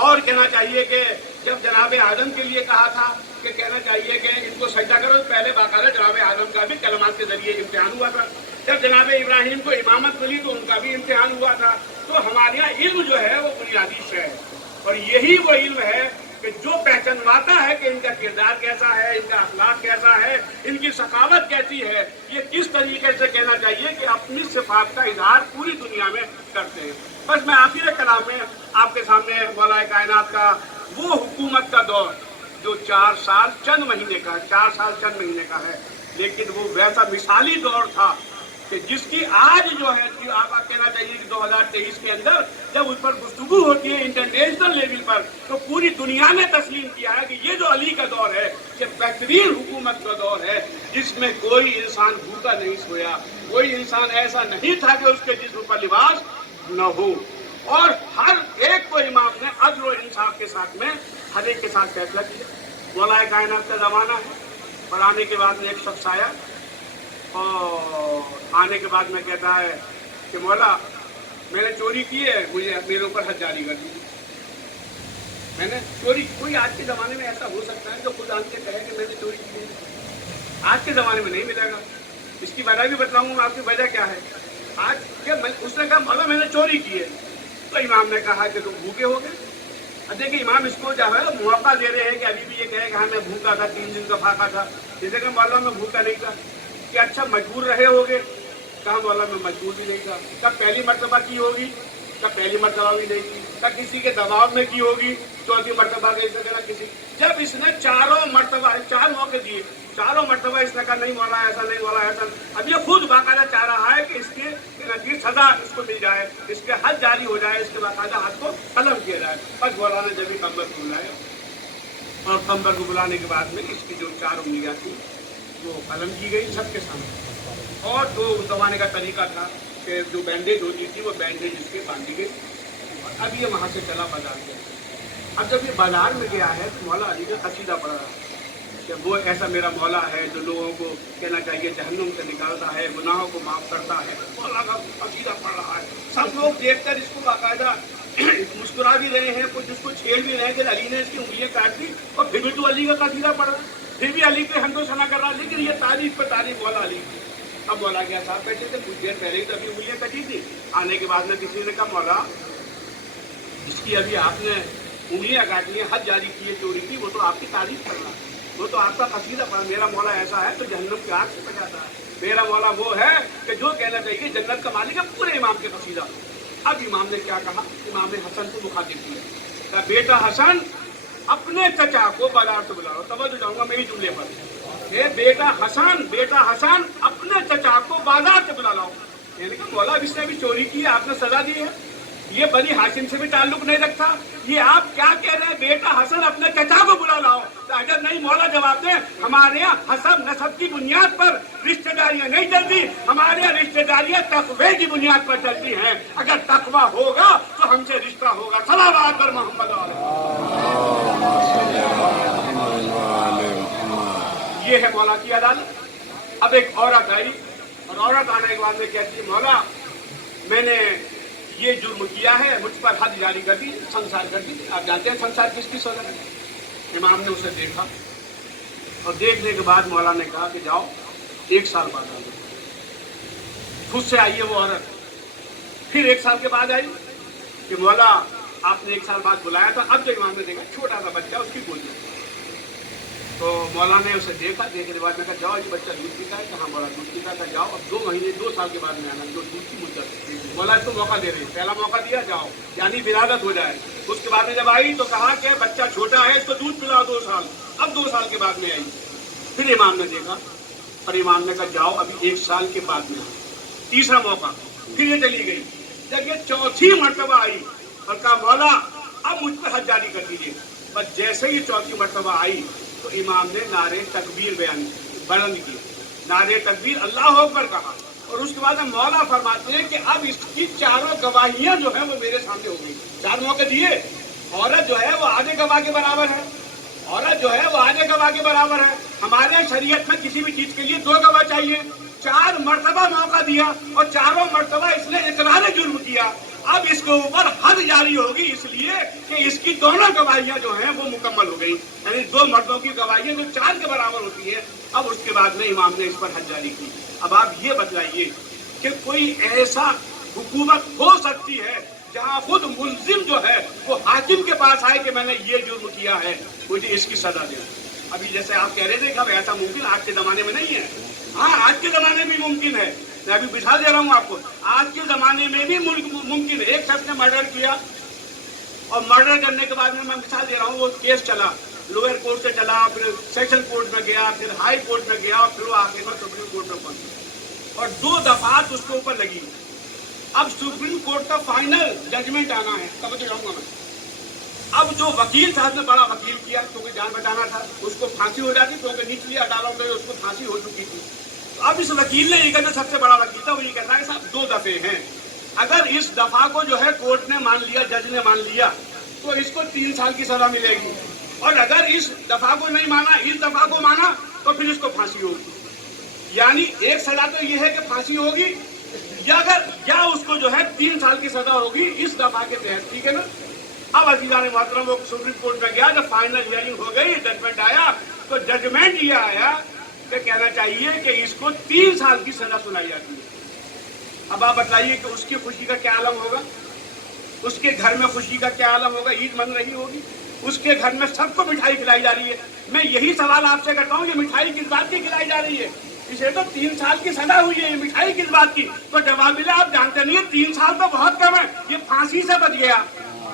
اور کہنا چاہیے کہ جب جناب آدم کے لیے کہا تھا کہ کہنا چاہیے کہ ان کو سجدہ کرو، پہلے باقاعدہ جناب آدم کا بھی کلمات کے ذریعے امتحان ہوا تھا. جب جناب ابراہیم کو امامت ملی تو ان کا بھی امتحان ہوا تھا. تو ہمارے یہاں علم جو ہے وہ بنیادی شے ہے، اور یہی وہ علم ہے کہ جو پہچانواتا ہے کہ ان کا کردار کیسا ہے، ان کا اخلاق کیسا ہے، ان کی ثقافت کیسی ہے، یہ کس طریقے سے کہنا چاہیے کہ اپنی صفات کا اظہار پوری دنیا میں کرتے ہیں. بس میں آخر کلام میں آپ کے سامنے مولا کائنات کا وہ حکومت کا دور جو 4 سال چند مہینے کا ہے، لیکن وہ ویسا مثالی دور تھا کہ جس کی آج جو ہے آپ کہنا چاہیے کہ 2023 کے اندر جب اس پر گفتگو ہوتی ہے انٹرنیشنل لیول پر تو پوری دنیا نے تسلیم کیا ہے کہ یہ جو علی کا دور ہے یہ بہترین حکومت کا دور ہے، جس میں کوئی انسان بھوکا نہیں سویا، کوئی انسان ایسا نہیں تھا کہ اس کے جسم پر لباس نہ ہو، اور ہر ایک کو امام نے عدل و انصاف کے ساتھ میں ہر ایک کے ساتھ فیصلہ کیا. مولا کائنات کا زمانہ ہے، پر آنے کے بعد میں ایک شخص آیا اور آنے کے بعد میں کہتا ہے کہ مولا میں نے چوری کی ہے، مجھے میرے اوپر حد جاری کر دیجیے. میں نے چوری، کوئی آج کے زمانے میں ایسا ہو سکتا ہے جو خود آن کے کہے کہ میں نے چوری کی ہے؟ آج کے زمانے میں نہیں ملے گا. اس کی وجہ بھی بتلاؤں گا آپ کی وجہ کیا ہے. آج کیا اس نے کہا مولا میں نے چوری کی ہے، تو امام نے کہا کہ تم بھوکے ہو گئے. اب دیکھیں امام اس کو جو ہے موقع دے رہے ہیں کہ ابھی بھی یہ کہے کہ ہاں میں بھوکا تھا، 3 دن کا فاقہ تھا. جیسے کہ مولا میں بھوکا نہیں تھا. کہ اچھا مجبور رہے ہوگے؟ کہا مولا میں مجبور بھی نہیں تھا. کب پہلی مرتبہ کی ہوگی؟ کب پہلی مرتبہ بھی نہیں کی. کب کسی کے دباؤ میں کی ہوگی؟ 4تھی مرتبہ گئی سکنا کسی. جب اس نے 4 مرتبہ 4 موقع دیے، 4 مرتبہ اس نے کہا نہیں مولا ایسا نہیں، مولا ایسا. اب یہ خود باقاعدہ چاہ رہا ہے کہ اس کی سزا اس کو مل جائے، اس کے حد جاری ہو جائے، اس کے باقاعدہ حد کو قلم کیا جائے. بس مولا نے جب قمبر کو بلایا اور قمبر کو بلانے کے بعد میں اس کی جو 4 انگلیاں تھیں وہ قلم کی گئی سب کے سامنے. اور جو اس زمانے کا طریقہ تھا کہ جو بینڈیج ہوتی تھی وہ بینڈیج اس کے باندھی گئی. اور اب یہ وہاں سے چلا بازار گیا. اب جب یہ بازار میں گیا ہے تو مولا علی کا قصیدہ پڑھ رہا ہے کہ وہ ایسا میرا مولا ہے جو لوگوں کو کہنا چاہیے جہنم سے نکالتا ہے، گناہوں کو معاف کرتا ہے. مولا کا قصیدہ پڑھ رہا ہے. سب لوگ دیکھ کر اس کو باقاعدہ مسکرا بھی رہے ہیں، کچھ اس کو چھیڑ بھی رہے ہیں کہ علی نے اس کی انگلیاں کاٹ دی اور پھر بھی تو علی کا قصیدہ پڑھ رہا ہے، پھر بھی علی پہ حمد و ثنا کر رہا ہے. لیکن یہ تعریف پر تعریف مولا علی کی. اب مولا کیا صاحب بیٹھے تھے کچھ دیر پہلے ہی تو ابھی انگلیاں کٹی تھی. آنے کے بعد میں کسی نے کہا مولا جس کی ابھی آپ نے انگلیاں کاٹ لی، حد جاری کی ہے، چوری کی، وہ تو آپ کی تعریف کر رہا ہے، وہ تو آپ کا قصیدہ پڑھا. میرا مولا ایسا ہے تو جہنم کی آگ سے بچاتا ہے. میرا مولا وہ ہے کہ جو کہنا چاہیے جنت کا مالک ہے. پورے امام کے قصیدہ. اب امام نے کیا کہا؟ امام نے حسن کو مخاطب کیا، کہا بیٹا حسن اپنے چچا کو بازار سے بلاؤ. توجہ جاؤں گا میری جملے پر کہ بیٹا حسن اپنے چچا کو بازار سے بلا لاؤ. یعنی کہ مولا اب اس نے بھی چوری کی ہے، آپ نے سزا دی ہے. یہ بنی ہاشم سے بھی تعلق نہیں رکھتا. یہ آپ کیا کہہ رہے ہیں بیٹا حسن اپنے چچا کو بلا لاؤ؟ اگر نہیں مولا جواب دیں ہمارے یہاں حسب نسب کی بنیاد پر رشتہ داریاں نہیں چلتی، ہمارے یہاں رشتہ داریاں تقوی کی بنیاد پر چلتی ہیں. اگر تقوی ہوگا تو ہم سے رشتہ ہوگا. صلوات پر محمد یہ ہے مولا کی عدالت. اب ایک عورت آئی اور عورت آنے کے بعد میں کہتی ہے مولا میں نے یہ جرم کیا ہے، مجھ پر حد جاری کر دی، سنسار کر دی. آپ جانتے ہیں سنسار کس کی سزا ہے؟ امام نے اسے دیکھا اور دیکھنے کے بعد مولا نے کہا کہ جاؤ 1 سال بعد آ جاؤ. خود سے آئی ہے وہ عورت. پھر 1 سال کے بعد آئی کہ مولا آپ نے 1 سال بعد بلایا تھا. اب جب امام نے دیکھا چھوٹا سا بچہ اس کی گود میں، تو مولا نے اسے دیکھا. دیکھنے کے بعد میں کہا جاؤ یہ بچہ دودھ پیتا ہے. کہاں مولا دودھ پیتا تھا؟ جاؤ اب 2 مہینے 2 سال کے بعد میں آنا، جو دودھ کی مدت. مولا اس کو موقع دے رہے ہیں، پہلا موقع دیا جاؤ یعنی ولادت ہو جائے. اس کے بعد میں جب آئی تو کہا کہ بچہ چھوٹا ہے اس کو دودھ پلاؤ 2 سال. اب 2 سال کے بعد میں آئی. پھر امام نے دیکھا اور امام نے کہا جاؤ ابھی 1 سال کے بعد میں آؤ. तीसरा मौका, फिर ये चली गई। जब ये चौथी मर्तबा आई और कहा मौला अब मुझ पर हद जारी कर दीजिए, बस जैसे ही चौथी मर्तबा आई तो इमाम ने नारे तकबीर बुलंद किए, नारे तकबीर अल्लाह अकबर कहा, और उसके बाद मौला फरमाते हैं कि अब इसकी चारों गवाहियां जो है वो मेरे सामने हो गई। 4 मौके दिए, औरत जो है वो आधे गवाह के बराबर है, औरत जो है वो आधे गवाह के बराबर है। हमारे शरीयत में किसी भी चीज के लिए 2 गवाह चाहिए। 4 मर्तबा मौका दिया और चारों मर्तबा इसने इकरार जुर्म किया। अब इसके ऊपर हद जारी होगी, इसलिए कि इसकी दोनों गवाहियां जो हैं वो मुकम्मल हो गई, यानी 2 मर्दों की गवाहियां जो 4 के बराबर होती है। अब उसके बाद में इमाम ने इस पर हद जारी की। अब आप ये बताइए कि कोई ऐसा हुकूमत हो सकती है जहां खुद मुल्जिम जो है वो हाकिम के पास आए कि मैंने ये जुर्म किया है, मुझे इसकी सजा दे। अभी जैसे आप कह रहे थे कि अब ऐसा मुमकिन आज के जमाने में नहीं है। हाँ, आज के जमाने में मुमकिन है। मैं अभी मिसाल दे रहा हूँ आपको, आज के जमाने में भी मुमकिन है। एक शख्स ने मर्डर किया और मर्डर करने के बाद में मैं मिसाल दे रहा हूँ, वो केस चला, लोअर कोर्ट से चला, फिर सेशन कोर्ट में गया, फिर हाई कोर्ट में गया और फिर वो आखिर में सुप्रीम कोर्ट में पहुंचा और 2 दफात उसके ऊपर लगी। अब सुप्रीम कोर्ट का फाइनल जजमेंट आना है, तब तो जाऊंगा मैं। अब जो वकील साहब ने बड़ा वकील किया, क्योंकि जान बचाना था, उसको फांसी हो जाती, क्योंकि निचली अदालत में उसको फांसी हो चुकी थी। तो अब इस वकील ने ये कहना, सबसे बड़ा वकील था, वो ये कहता है कि साहब 2 दफे हैं, अगर इस दफा को जो है कोर्ट ने मान लिया, जज ने मान लिया, तो इसको 3 साल की सजा मिलेगी, और अगर इस दफा को नहीं माना, इस दफा को माना, तो फिर इसको फांसी होगी। यानी एक सजा तो ये है कि फांसी होगी, या उसको जो है 3 साल की सजा होगी इस दफा के तहत, ठीक है ना। अब अजीज़ान मोहतरम वो सुप्रीम कोर्ट में गया, जब फाइनल हियरिंग हो गई, जजमेंट आया, तो जजमेंट ये आया कि कहना चाहिए कि इसको 3 साल की सजा सुनाई जाती है। अब आप बताइए कि उसकी खुशी का क्या आलम होगा, उसके घर में खुशी का क्या आलम होगा, ईद मन रही होगी, उसके घर में सबको मिठाई खिलाई जा रही है। मैं यही सवाल आपसे करता हूँ, ये मिठाई किस बात की खिलाई जा रही है? इसे तो 3 साल की सजा हुई है, ये मिठाई किस बात की? तो जवाब मिला, आप जानते नहीं है, 3 साल तो बहुत कम है, ये फांसी से बच गया,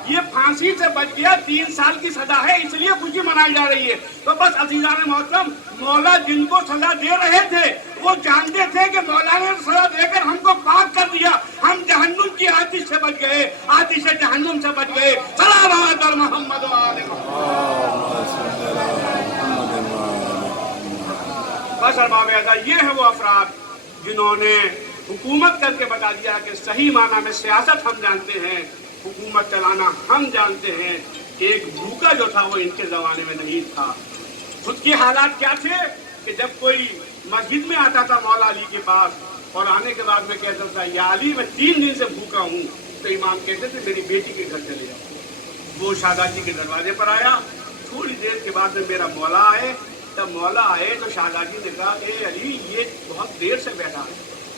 ये फांसी से बच गया, 3 साल की सजा है, इसलिए खुशी मनाई जा रही है। तो बस अज़ीज़ान मोहतरम, मौला जिनको सजा दे रहे थे वो जानते थे कि मौला ने सजा देकर हमको पाक कर दिया, हम जहन्नुम की आतिश से बच गए, आतिश जहन्नुम से बच गए। सलाम अला मोहम्मद व आले बस अरबाब, ये है वो अफराद जिन्होंने हुकूमत करके बता दिया कि सही माना में सियासत हम जानते हैं, हुकूमत चलाना हम जानते हैं। एक भूखा जो था वो इनके जमाने में नहीं था। खुद के हालात क्या थे कि जब कोई मस्जिद में आता था मौला अली के पास और आने के बाद में कहता था, या अली मैं 3 दिन से भूखा हूँ, तो इमाम कहते थे मेरी बेटी के घर चले जाओ। वो शाहजादी के दरवाजे पर आया, थोड़ी देर के बाद में मेरा मौला आए, तब मौला आए तो शाहजादी ने कहा, ए अली ये बहुत देर से बैठा है,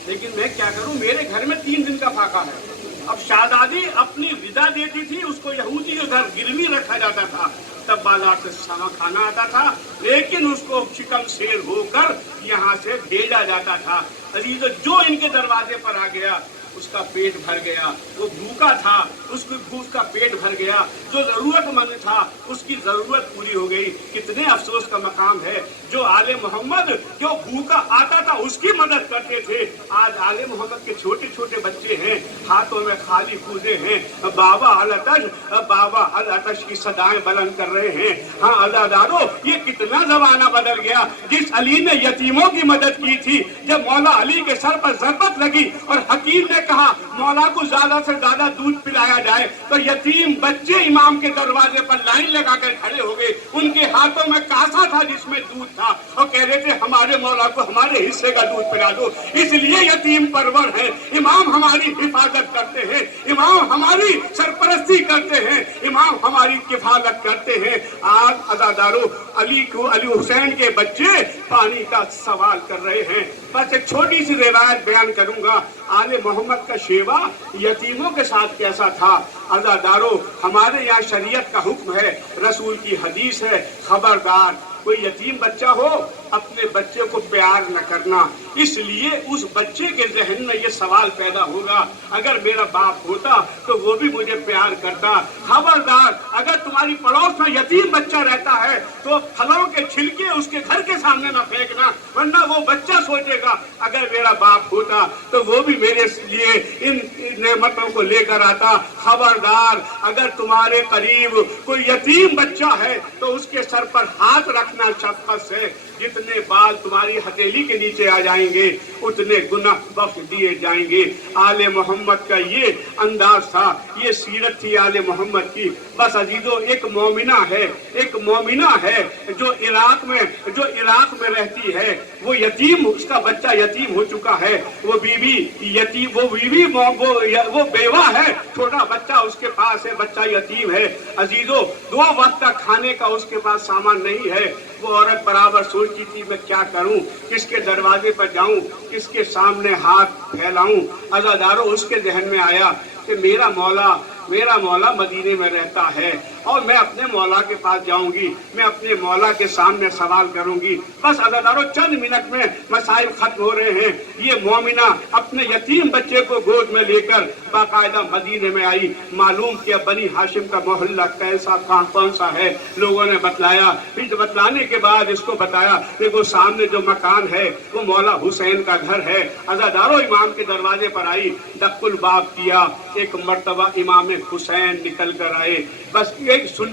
लेकिन मैं क्या करूं, मेरे घर में 3 दिन का फाका है। अब शाहजादी अपनी विदा देती थी, उसको यहूदी के घर गिरवी रखा जाता था, तब बाजार से सामा खाना आता था, लेकिन उसको चिकन शेर होकर यहाँ से भेजा जाता था। अजीज, जो इनके दरवाजे पर आ गया उसका पेट भर गया, वो भूखा था उसकी भूख का पेट भर गया, जो जरूरतमंद था उसकी जरूरत पूरी हो गई। कितने अफसोस का मकाम है, जो आले मोहम्मद जो भूखा आता था उसकी मदद करते थे, आज आले मोहम्मद के छोटे छोटे बच्चे हैं, हाथों में खाली कूदे हैं, बाबा अल अतश, बाबा अल अतश की सदाएं बुलंद कर रहे हैं। हाँ अज़ादारों, ये कितना जमाना बदल गया। जिस अली ने यतीमों की मदद की थी, जब मौला अली के सर पर ज़रबत लगी और हकीम ने कहा मौला को ज्यादा से ज्यादा दूध पिलाया जाए, तो यतीम बच्चे इमाम के दरवाजे पर लाइन लगाकर खड़े हो गए, उनके हाथों में कासा था जिसमें दूध था, और कह रहे थे हमारे मौला को हमारे हिस्से का दूध पिला दो। इसलिए यतीम परवर है, इमाम हमारी हिफाजत करते हैं, इमाम हमारी सरपरस्ती करते हैं, इमाम हमारी किफालत करते हैं। आज अज़ादारों, अली को, अली हुसैन के बच्चे पानी का सवाल कर रहे हैं। बस एक छोटी सी रिवायत बयान करूंगा, आले मोहम्मद का शेवा यतीमों के साथ कैसा था। अज़ादारों, हमारे यहाँ शरीयत का हुक्म है, रसूल की हदीस है, खबरदार कोई यतीम बच्चा हो अपने बच्चे को प्यार न करना। इसलिए उस बच्चे के जहन में ये सवाल पैदा होगा, अगर मेरा बाप होता तो वो भी मुझे प्यार करता। खबरदार, अगर तुम्हारी पड़ोस में यतीम बच्चा रहता है तो फलों के छिलके उसके घर के सामने ना फेंकना, वरना वो बच्चा सोचेगा अगर मेरा बाप होता तो वो भी मेरे लिए इन नेमतों को लेकर आता। खबरदार, अगर तुम्हारे करीब कोई यतीम बच्चा है तो उसके सर पर हाथ रखना शफ़क़त से। जितने बाल तुम्हारी हथेली के नीचे आ जाएंगे उतने गुनाह बख्श दिए जाएंगे। आले मोहम्मद का ये अंदाज था, ये सीरत थी आले मोहम्मद की। बस अजीजों, एक मोमिना है जो इराक में रहती है, वो यतीम, उसका बच्चा यतीम हो चुका है, वो बेवा है, छोटा बच्चा उसके पास है, बच्चा यतीम है। अजीजों, 2 वक्त का खाने का उसके पास सामान नहीं है। वो औरत बराबर सोचती थी मैं क्या करूं, किसके दरवाजे पर जाऊं, किसके सामने हाथ फैलाऊं। अज़ादारों, उसके ज़हन में आया कि मेरा मौला मदीने में रहता है और मैं अपने मौला के पास जाऊंगी, मैं अपने मौला के सामने सवाल करूंगी। बस अज़ादारों, चंद मिनट में मसाइल खत्म हो रहे हैं। ये मोमिना अपने यतीम बच्चे को गोद में लेकर बाकायदा मदीने में आई। मालूम किया बनी हाशिम का मोहल्ला कैसा, कौन सा है, लोगों ने बतलाया। फिर बतलाने के बाद इसको बताया देखो सामने जो मकान है वो मौला हुसैन का घर है। अज़ादारों, इमाम के दरवाजे पर आई, दक्कुल बाब किया। एक मर्तबा इमाम हुसैन निकल कर आए। बस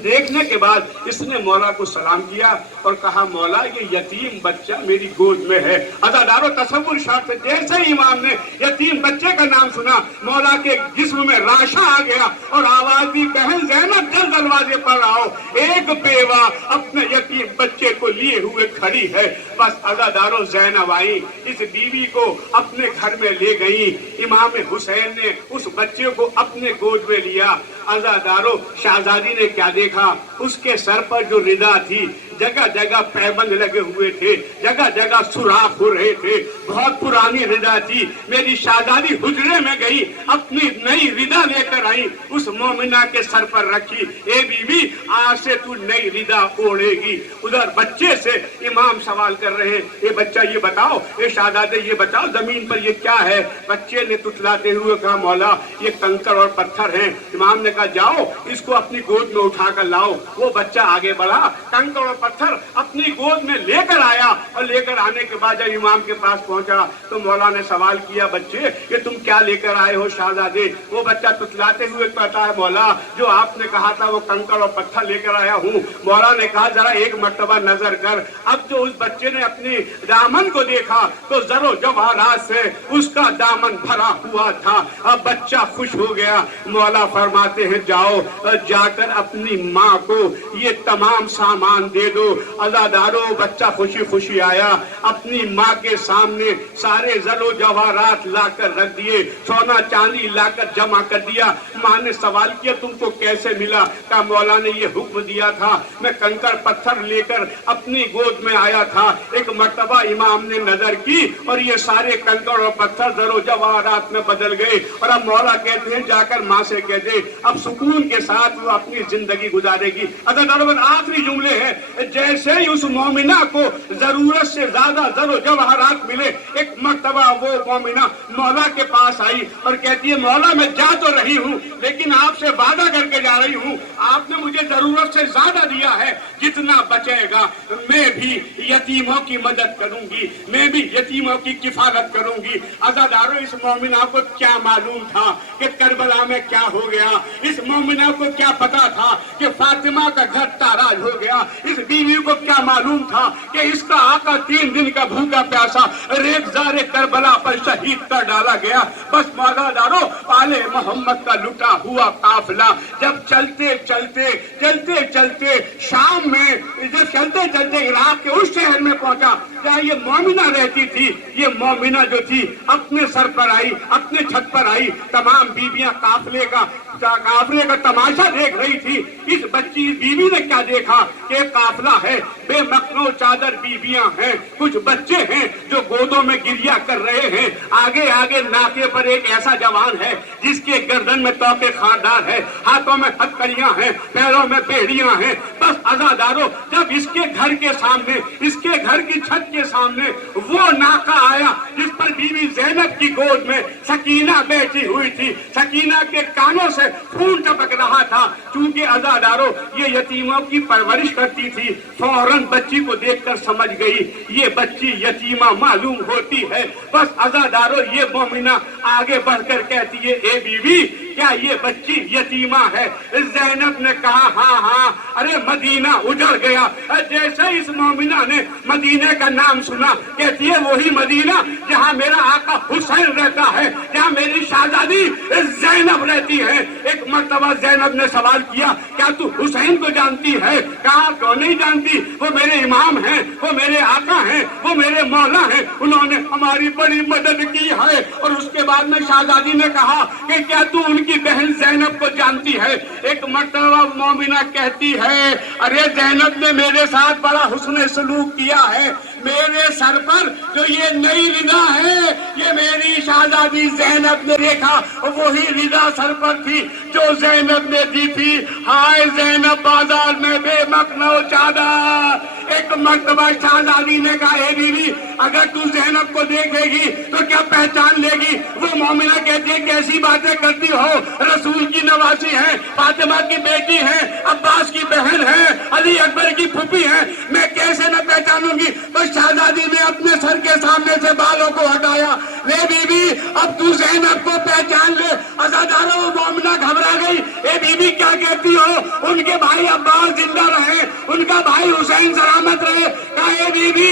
देखने के बाद इसने मौला को सलाम किया और कहा मौला ये यतीम बच्चा मेरी गोद में है। अज़ादारों, तसव्वुर शर्त, जैसे ही इमाम ने यतीम बच्चे का नाम सुना मौला के जिस्म में राशा आ गया और आवाज दी बहन ज़ैनब जल्द दरवाजे पर आओ। एक बेवा अपने यतीम बच्चे को लिए हुए खड़ी है। बस अज़ादारों, ज़ैनब आई, इस बीवी को अपने घर में ले गई। इमाम हुसैन ने उस बच्चे को अपने गोद में लिया। अज़ादारों, शहजादी ने क्या देखा, उसके सर पर जो रिदा थी, जगह जगह पैबंद लगे हुए थे, जगह जगह सुराख हो रहे थे, बहुत पुरानी रिदा थी। मेरी शहजादी हुजरे में गई, अपनी नई रिदा लेकर आई, उस मोमिना के सर पर रखी। ए बीवी, आज से तू नई रिदा ओढ़ेगी। उधर बच्चे से इमाम सवाल कर रहे हैं, ए बच्चा ये बताओ, ए शहजादे ये बताओ जमीन पर ये क्या है। बच्चे ने तुतलाते हुए कहा मौला ये कंकड़ और पत्थर हैं। इमाम ने कहा जाओ इसको अपनी गोद में उठा कर लाओ। वो बच्चा आगे बढ़ा, कंकड़ और पत्थर अपनी गोद में लेकर आया और लेकर आने के बाद जब इमाम के पास पहुंचा तो मौला ने सवाल किया बच्चे ये तुम क्या लेकर आए हो शहजादे। वो बच्चा तुतलाते हुए कहता है मौला जो आपने कहा था वो कंकड़ और पत्थर लेकर आया हूँ। मौला ने कहा जरा एक मर्तबा नजर कर। अब जो उस बच्चे ने अपनी दामन को देखा तो जरो जवाहरात से उसका दामन भरा हुआ था। अब बच्चा खुश हो गया। मौला फरमाते हैं जाओ जाकर अपनी माँ को ये तमाम सामान दे दो। अज़ादारों, बच्चा खुशी खुशी आया, अपनी माँ के सामने सारे जरो जवाहरात लाकर रख दिए, सोना चांदी लाकर जमा कर दिया। माँ ने सवाल किया तुमको कैसे मिला। कहा मौला ने ये हुक्म दिया था, मैं कंकड़ पत्थर लेकर अपनी गोद में आया था। एक मर्तबा इमाम ने नजर की और ये सारे कंकड़ और पत्थर जरो जवाहरात में बदल गए। और अब मौला कहते हैं जाकर माँ से कह दे अब सुकून के साथ वो अपनी जिंदगी गुजारेगी। अगर आखिरी जुमले हैं, जैसे ही उस मोमिना को जरूरत से ज्यादा जरो जवाहरात मिले, एक मर्तबा वो मोमिना मौला के पास आई और कहती है मौला मैं जा तो रही हूँ लेकिन आपसे वादा करके जा रही हूँ, आपने मुझे जरूरत से ज्यादा दिया है, जितना बचेगा मैं भी यतीमों की मदद करूंगी, मैं भी यतीमों की किफायत करूंगी। अज़ादारों, इस मोमिना को क्या मालूम था कि करबला में क्या हो गया। इस मोमिना को क्या पता था कि फातिमा का घर ताराज हो गया। इस बीवी को क्या मालूम था कि इसका आका 3 दिन का भूखा प्यासा रेज़ारे करबला पर शहीद कर डाला गया। बस मौलादारों, आले मोहम्मद का लुटा हुआ काफिला जब चलते चलते शाम में, जब चलते चलते इराक के उस शहर में पहुंचा जहाँ ये मोमिना रहती थी, ये मोमिना जो थी अपने सर पर आई, अपने छत पर आई। तमाम बीबियां काफिले का तमाशा देख रही थी। इस बच्ची बीवी ने क्या देखा कि काफिला है, बेमखनो चादर बीबियां हैं, कुछ बच्चे हैं जो गोदों में गिरिया कर रहे हैं। आगे आगे नाके पर एक ऐसा जवान है जिसके गर्दन में तोके खानदार है, हाथों में हथकड़ियां हैं, पैरों में बेड़ियां हैं। बस बस अज़ादारों, जब इसके घर के सामने, इसके घर की छत के सामने वो नाका आया जिस पर बीवी ज़ैनब की गोद में सकीना बैठी हुई थी, सकीना के कानों से खून टपक रहा था। चूंकि अज़ादारों ये यतीमों की परवरिश करती थी, फौरन बच्ची को देखकर समझ गई ये बच्ची यतीमा मालूम होती है। बस अज़ादारों ये मोमिना आगे बढ़कर कहती है, ए बीवी क्या ये बच्ची यतीमा है? ज़ैनब ने कहा हाँ हाँ, अरे मदीना उजड़ गया। जैसे इस मोमिना ने मदीने का नाम सुना, कहती है वही मदीना जहाँ मेरा आका हुसैन रहता है, जहाँ मेरी शहजादी ज़ैनब रहती है। एक मर्तबा ज़ैनब ने सवाल किया, क्या तू हुसैन को जानती है? कहा क्यों नहीं जानती, वो मेरे इमाम हैं, वो मेरे आका हैं, वो मेरे मौला हैं, उन्होंने हमारी बड़ी मदद की है। और उसके बाद में शहजादी ने कहा कि क्या तू उनकी बहन ज़ैनब को जानती है? एक मर्तबा मोमिना कहती है, अरे ज़ैनब ने मेरे साथ बड़ा हुस्न सलूक किया है, मेरे सर पर जो ये नई रिदा है ये मेरी शहजादी ज़ैनब ने देखा, वही रिदा सर पर थी जो ज़ैनब ने दी थी। हाय ज़ैनब बाजार में बेमकनो चादर। एक मर्तबा शहजादी ने कहा, हे बीवी अगर तू ज़ैनब को देखेगी तो क्या पहचान लेगी? वो मोमिना कहती है, कैसी बातें करती हो, रसूल की नवासी है, फातिमा की बेटी है, अब्बास की बहन है, अली अकबर की फूफी है, मैं कैसे न पहचानूंगी? तो शहजादी ने अपने सर के सामने से बालों को हटाया। वे बीवी अब तू ज़ैनब को पहचान ले। अज़ादारों वो मोमिना घबरा गई, ए बीवी क्या कहती हो? उनके भाई अब्बास जिंदा रहे, उनका भाई हुसैन सलामत रहे। कहा बीबी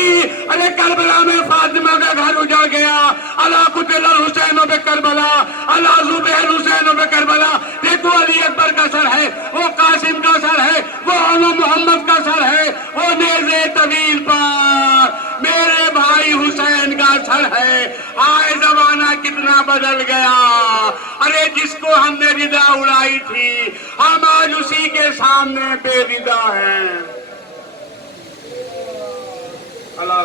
अरे करबला में फातिमा का घर उजड़ गया, अला कुतिल हुसैन बे करबला, अला ज़ुबैर हुसैन बे करबला। देखो अली अकबर का सर है, वो कासिम का सर है, वो मोहम्मद का सर है, वो नेज़े तवील पर मेरे भाई हुसैन का सर है। आए जमाना कितना बदल गया। अरे जिसको हमने रिदा उड़ाई थी हम आज उसी के सामने बेरिदा हैं। अल्लाह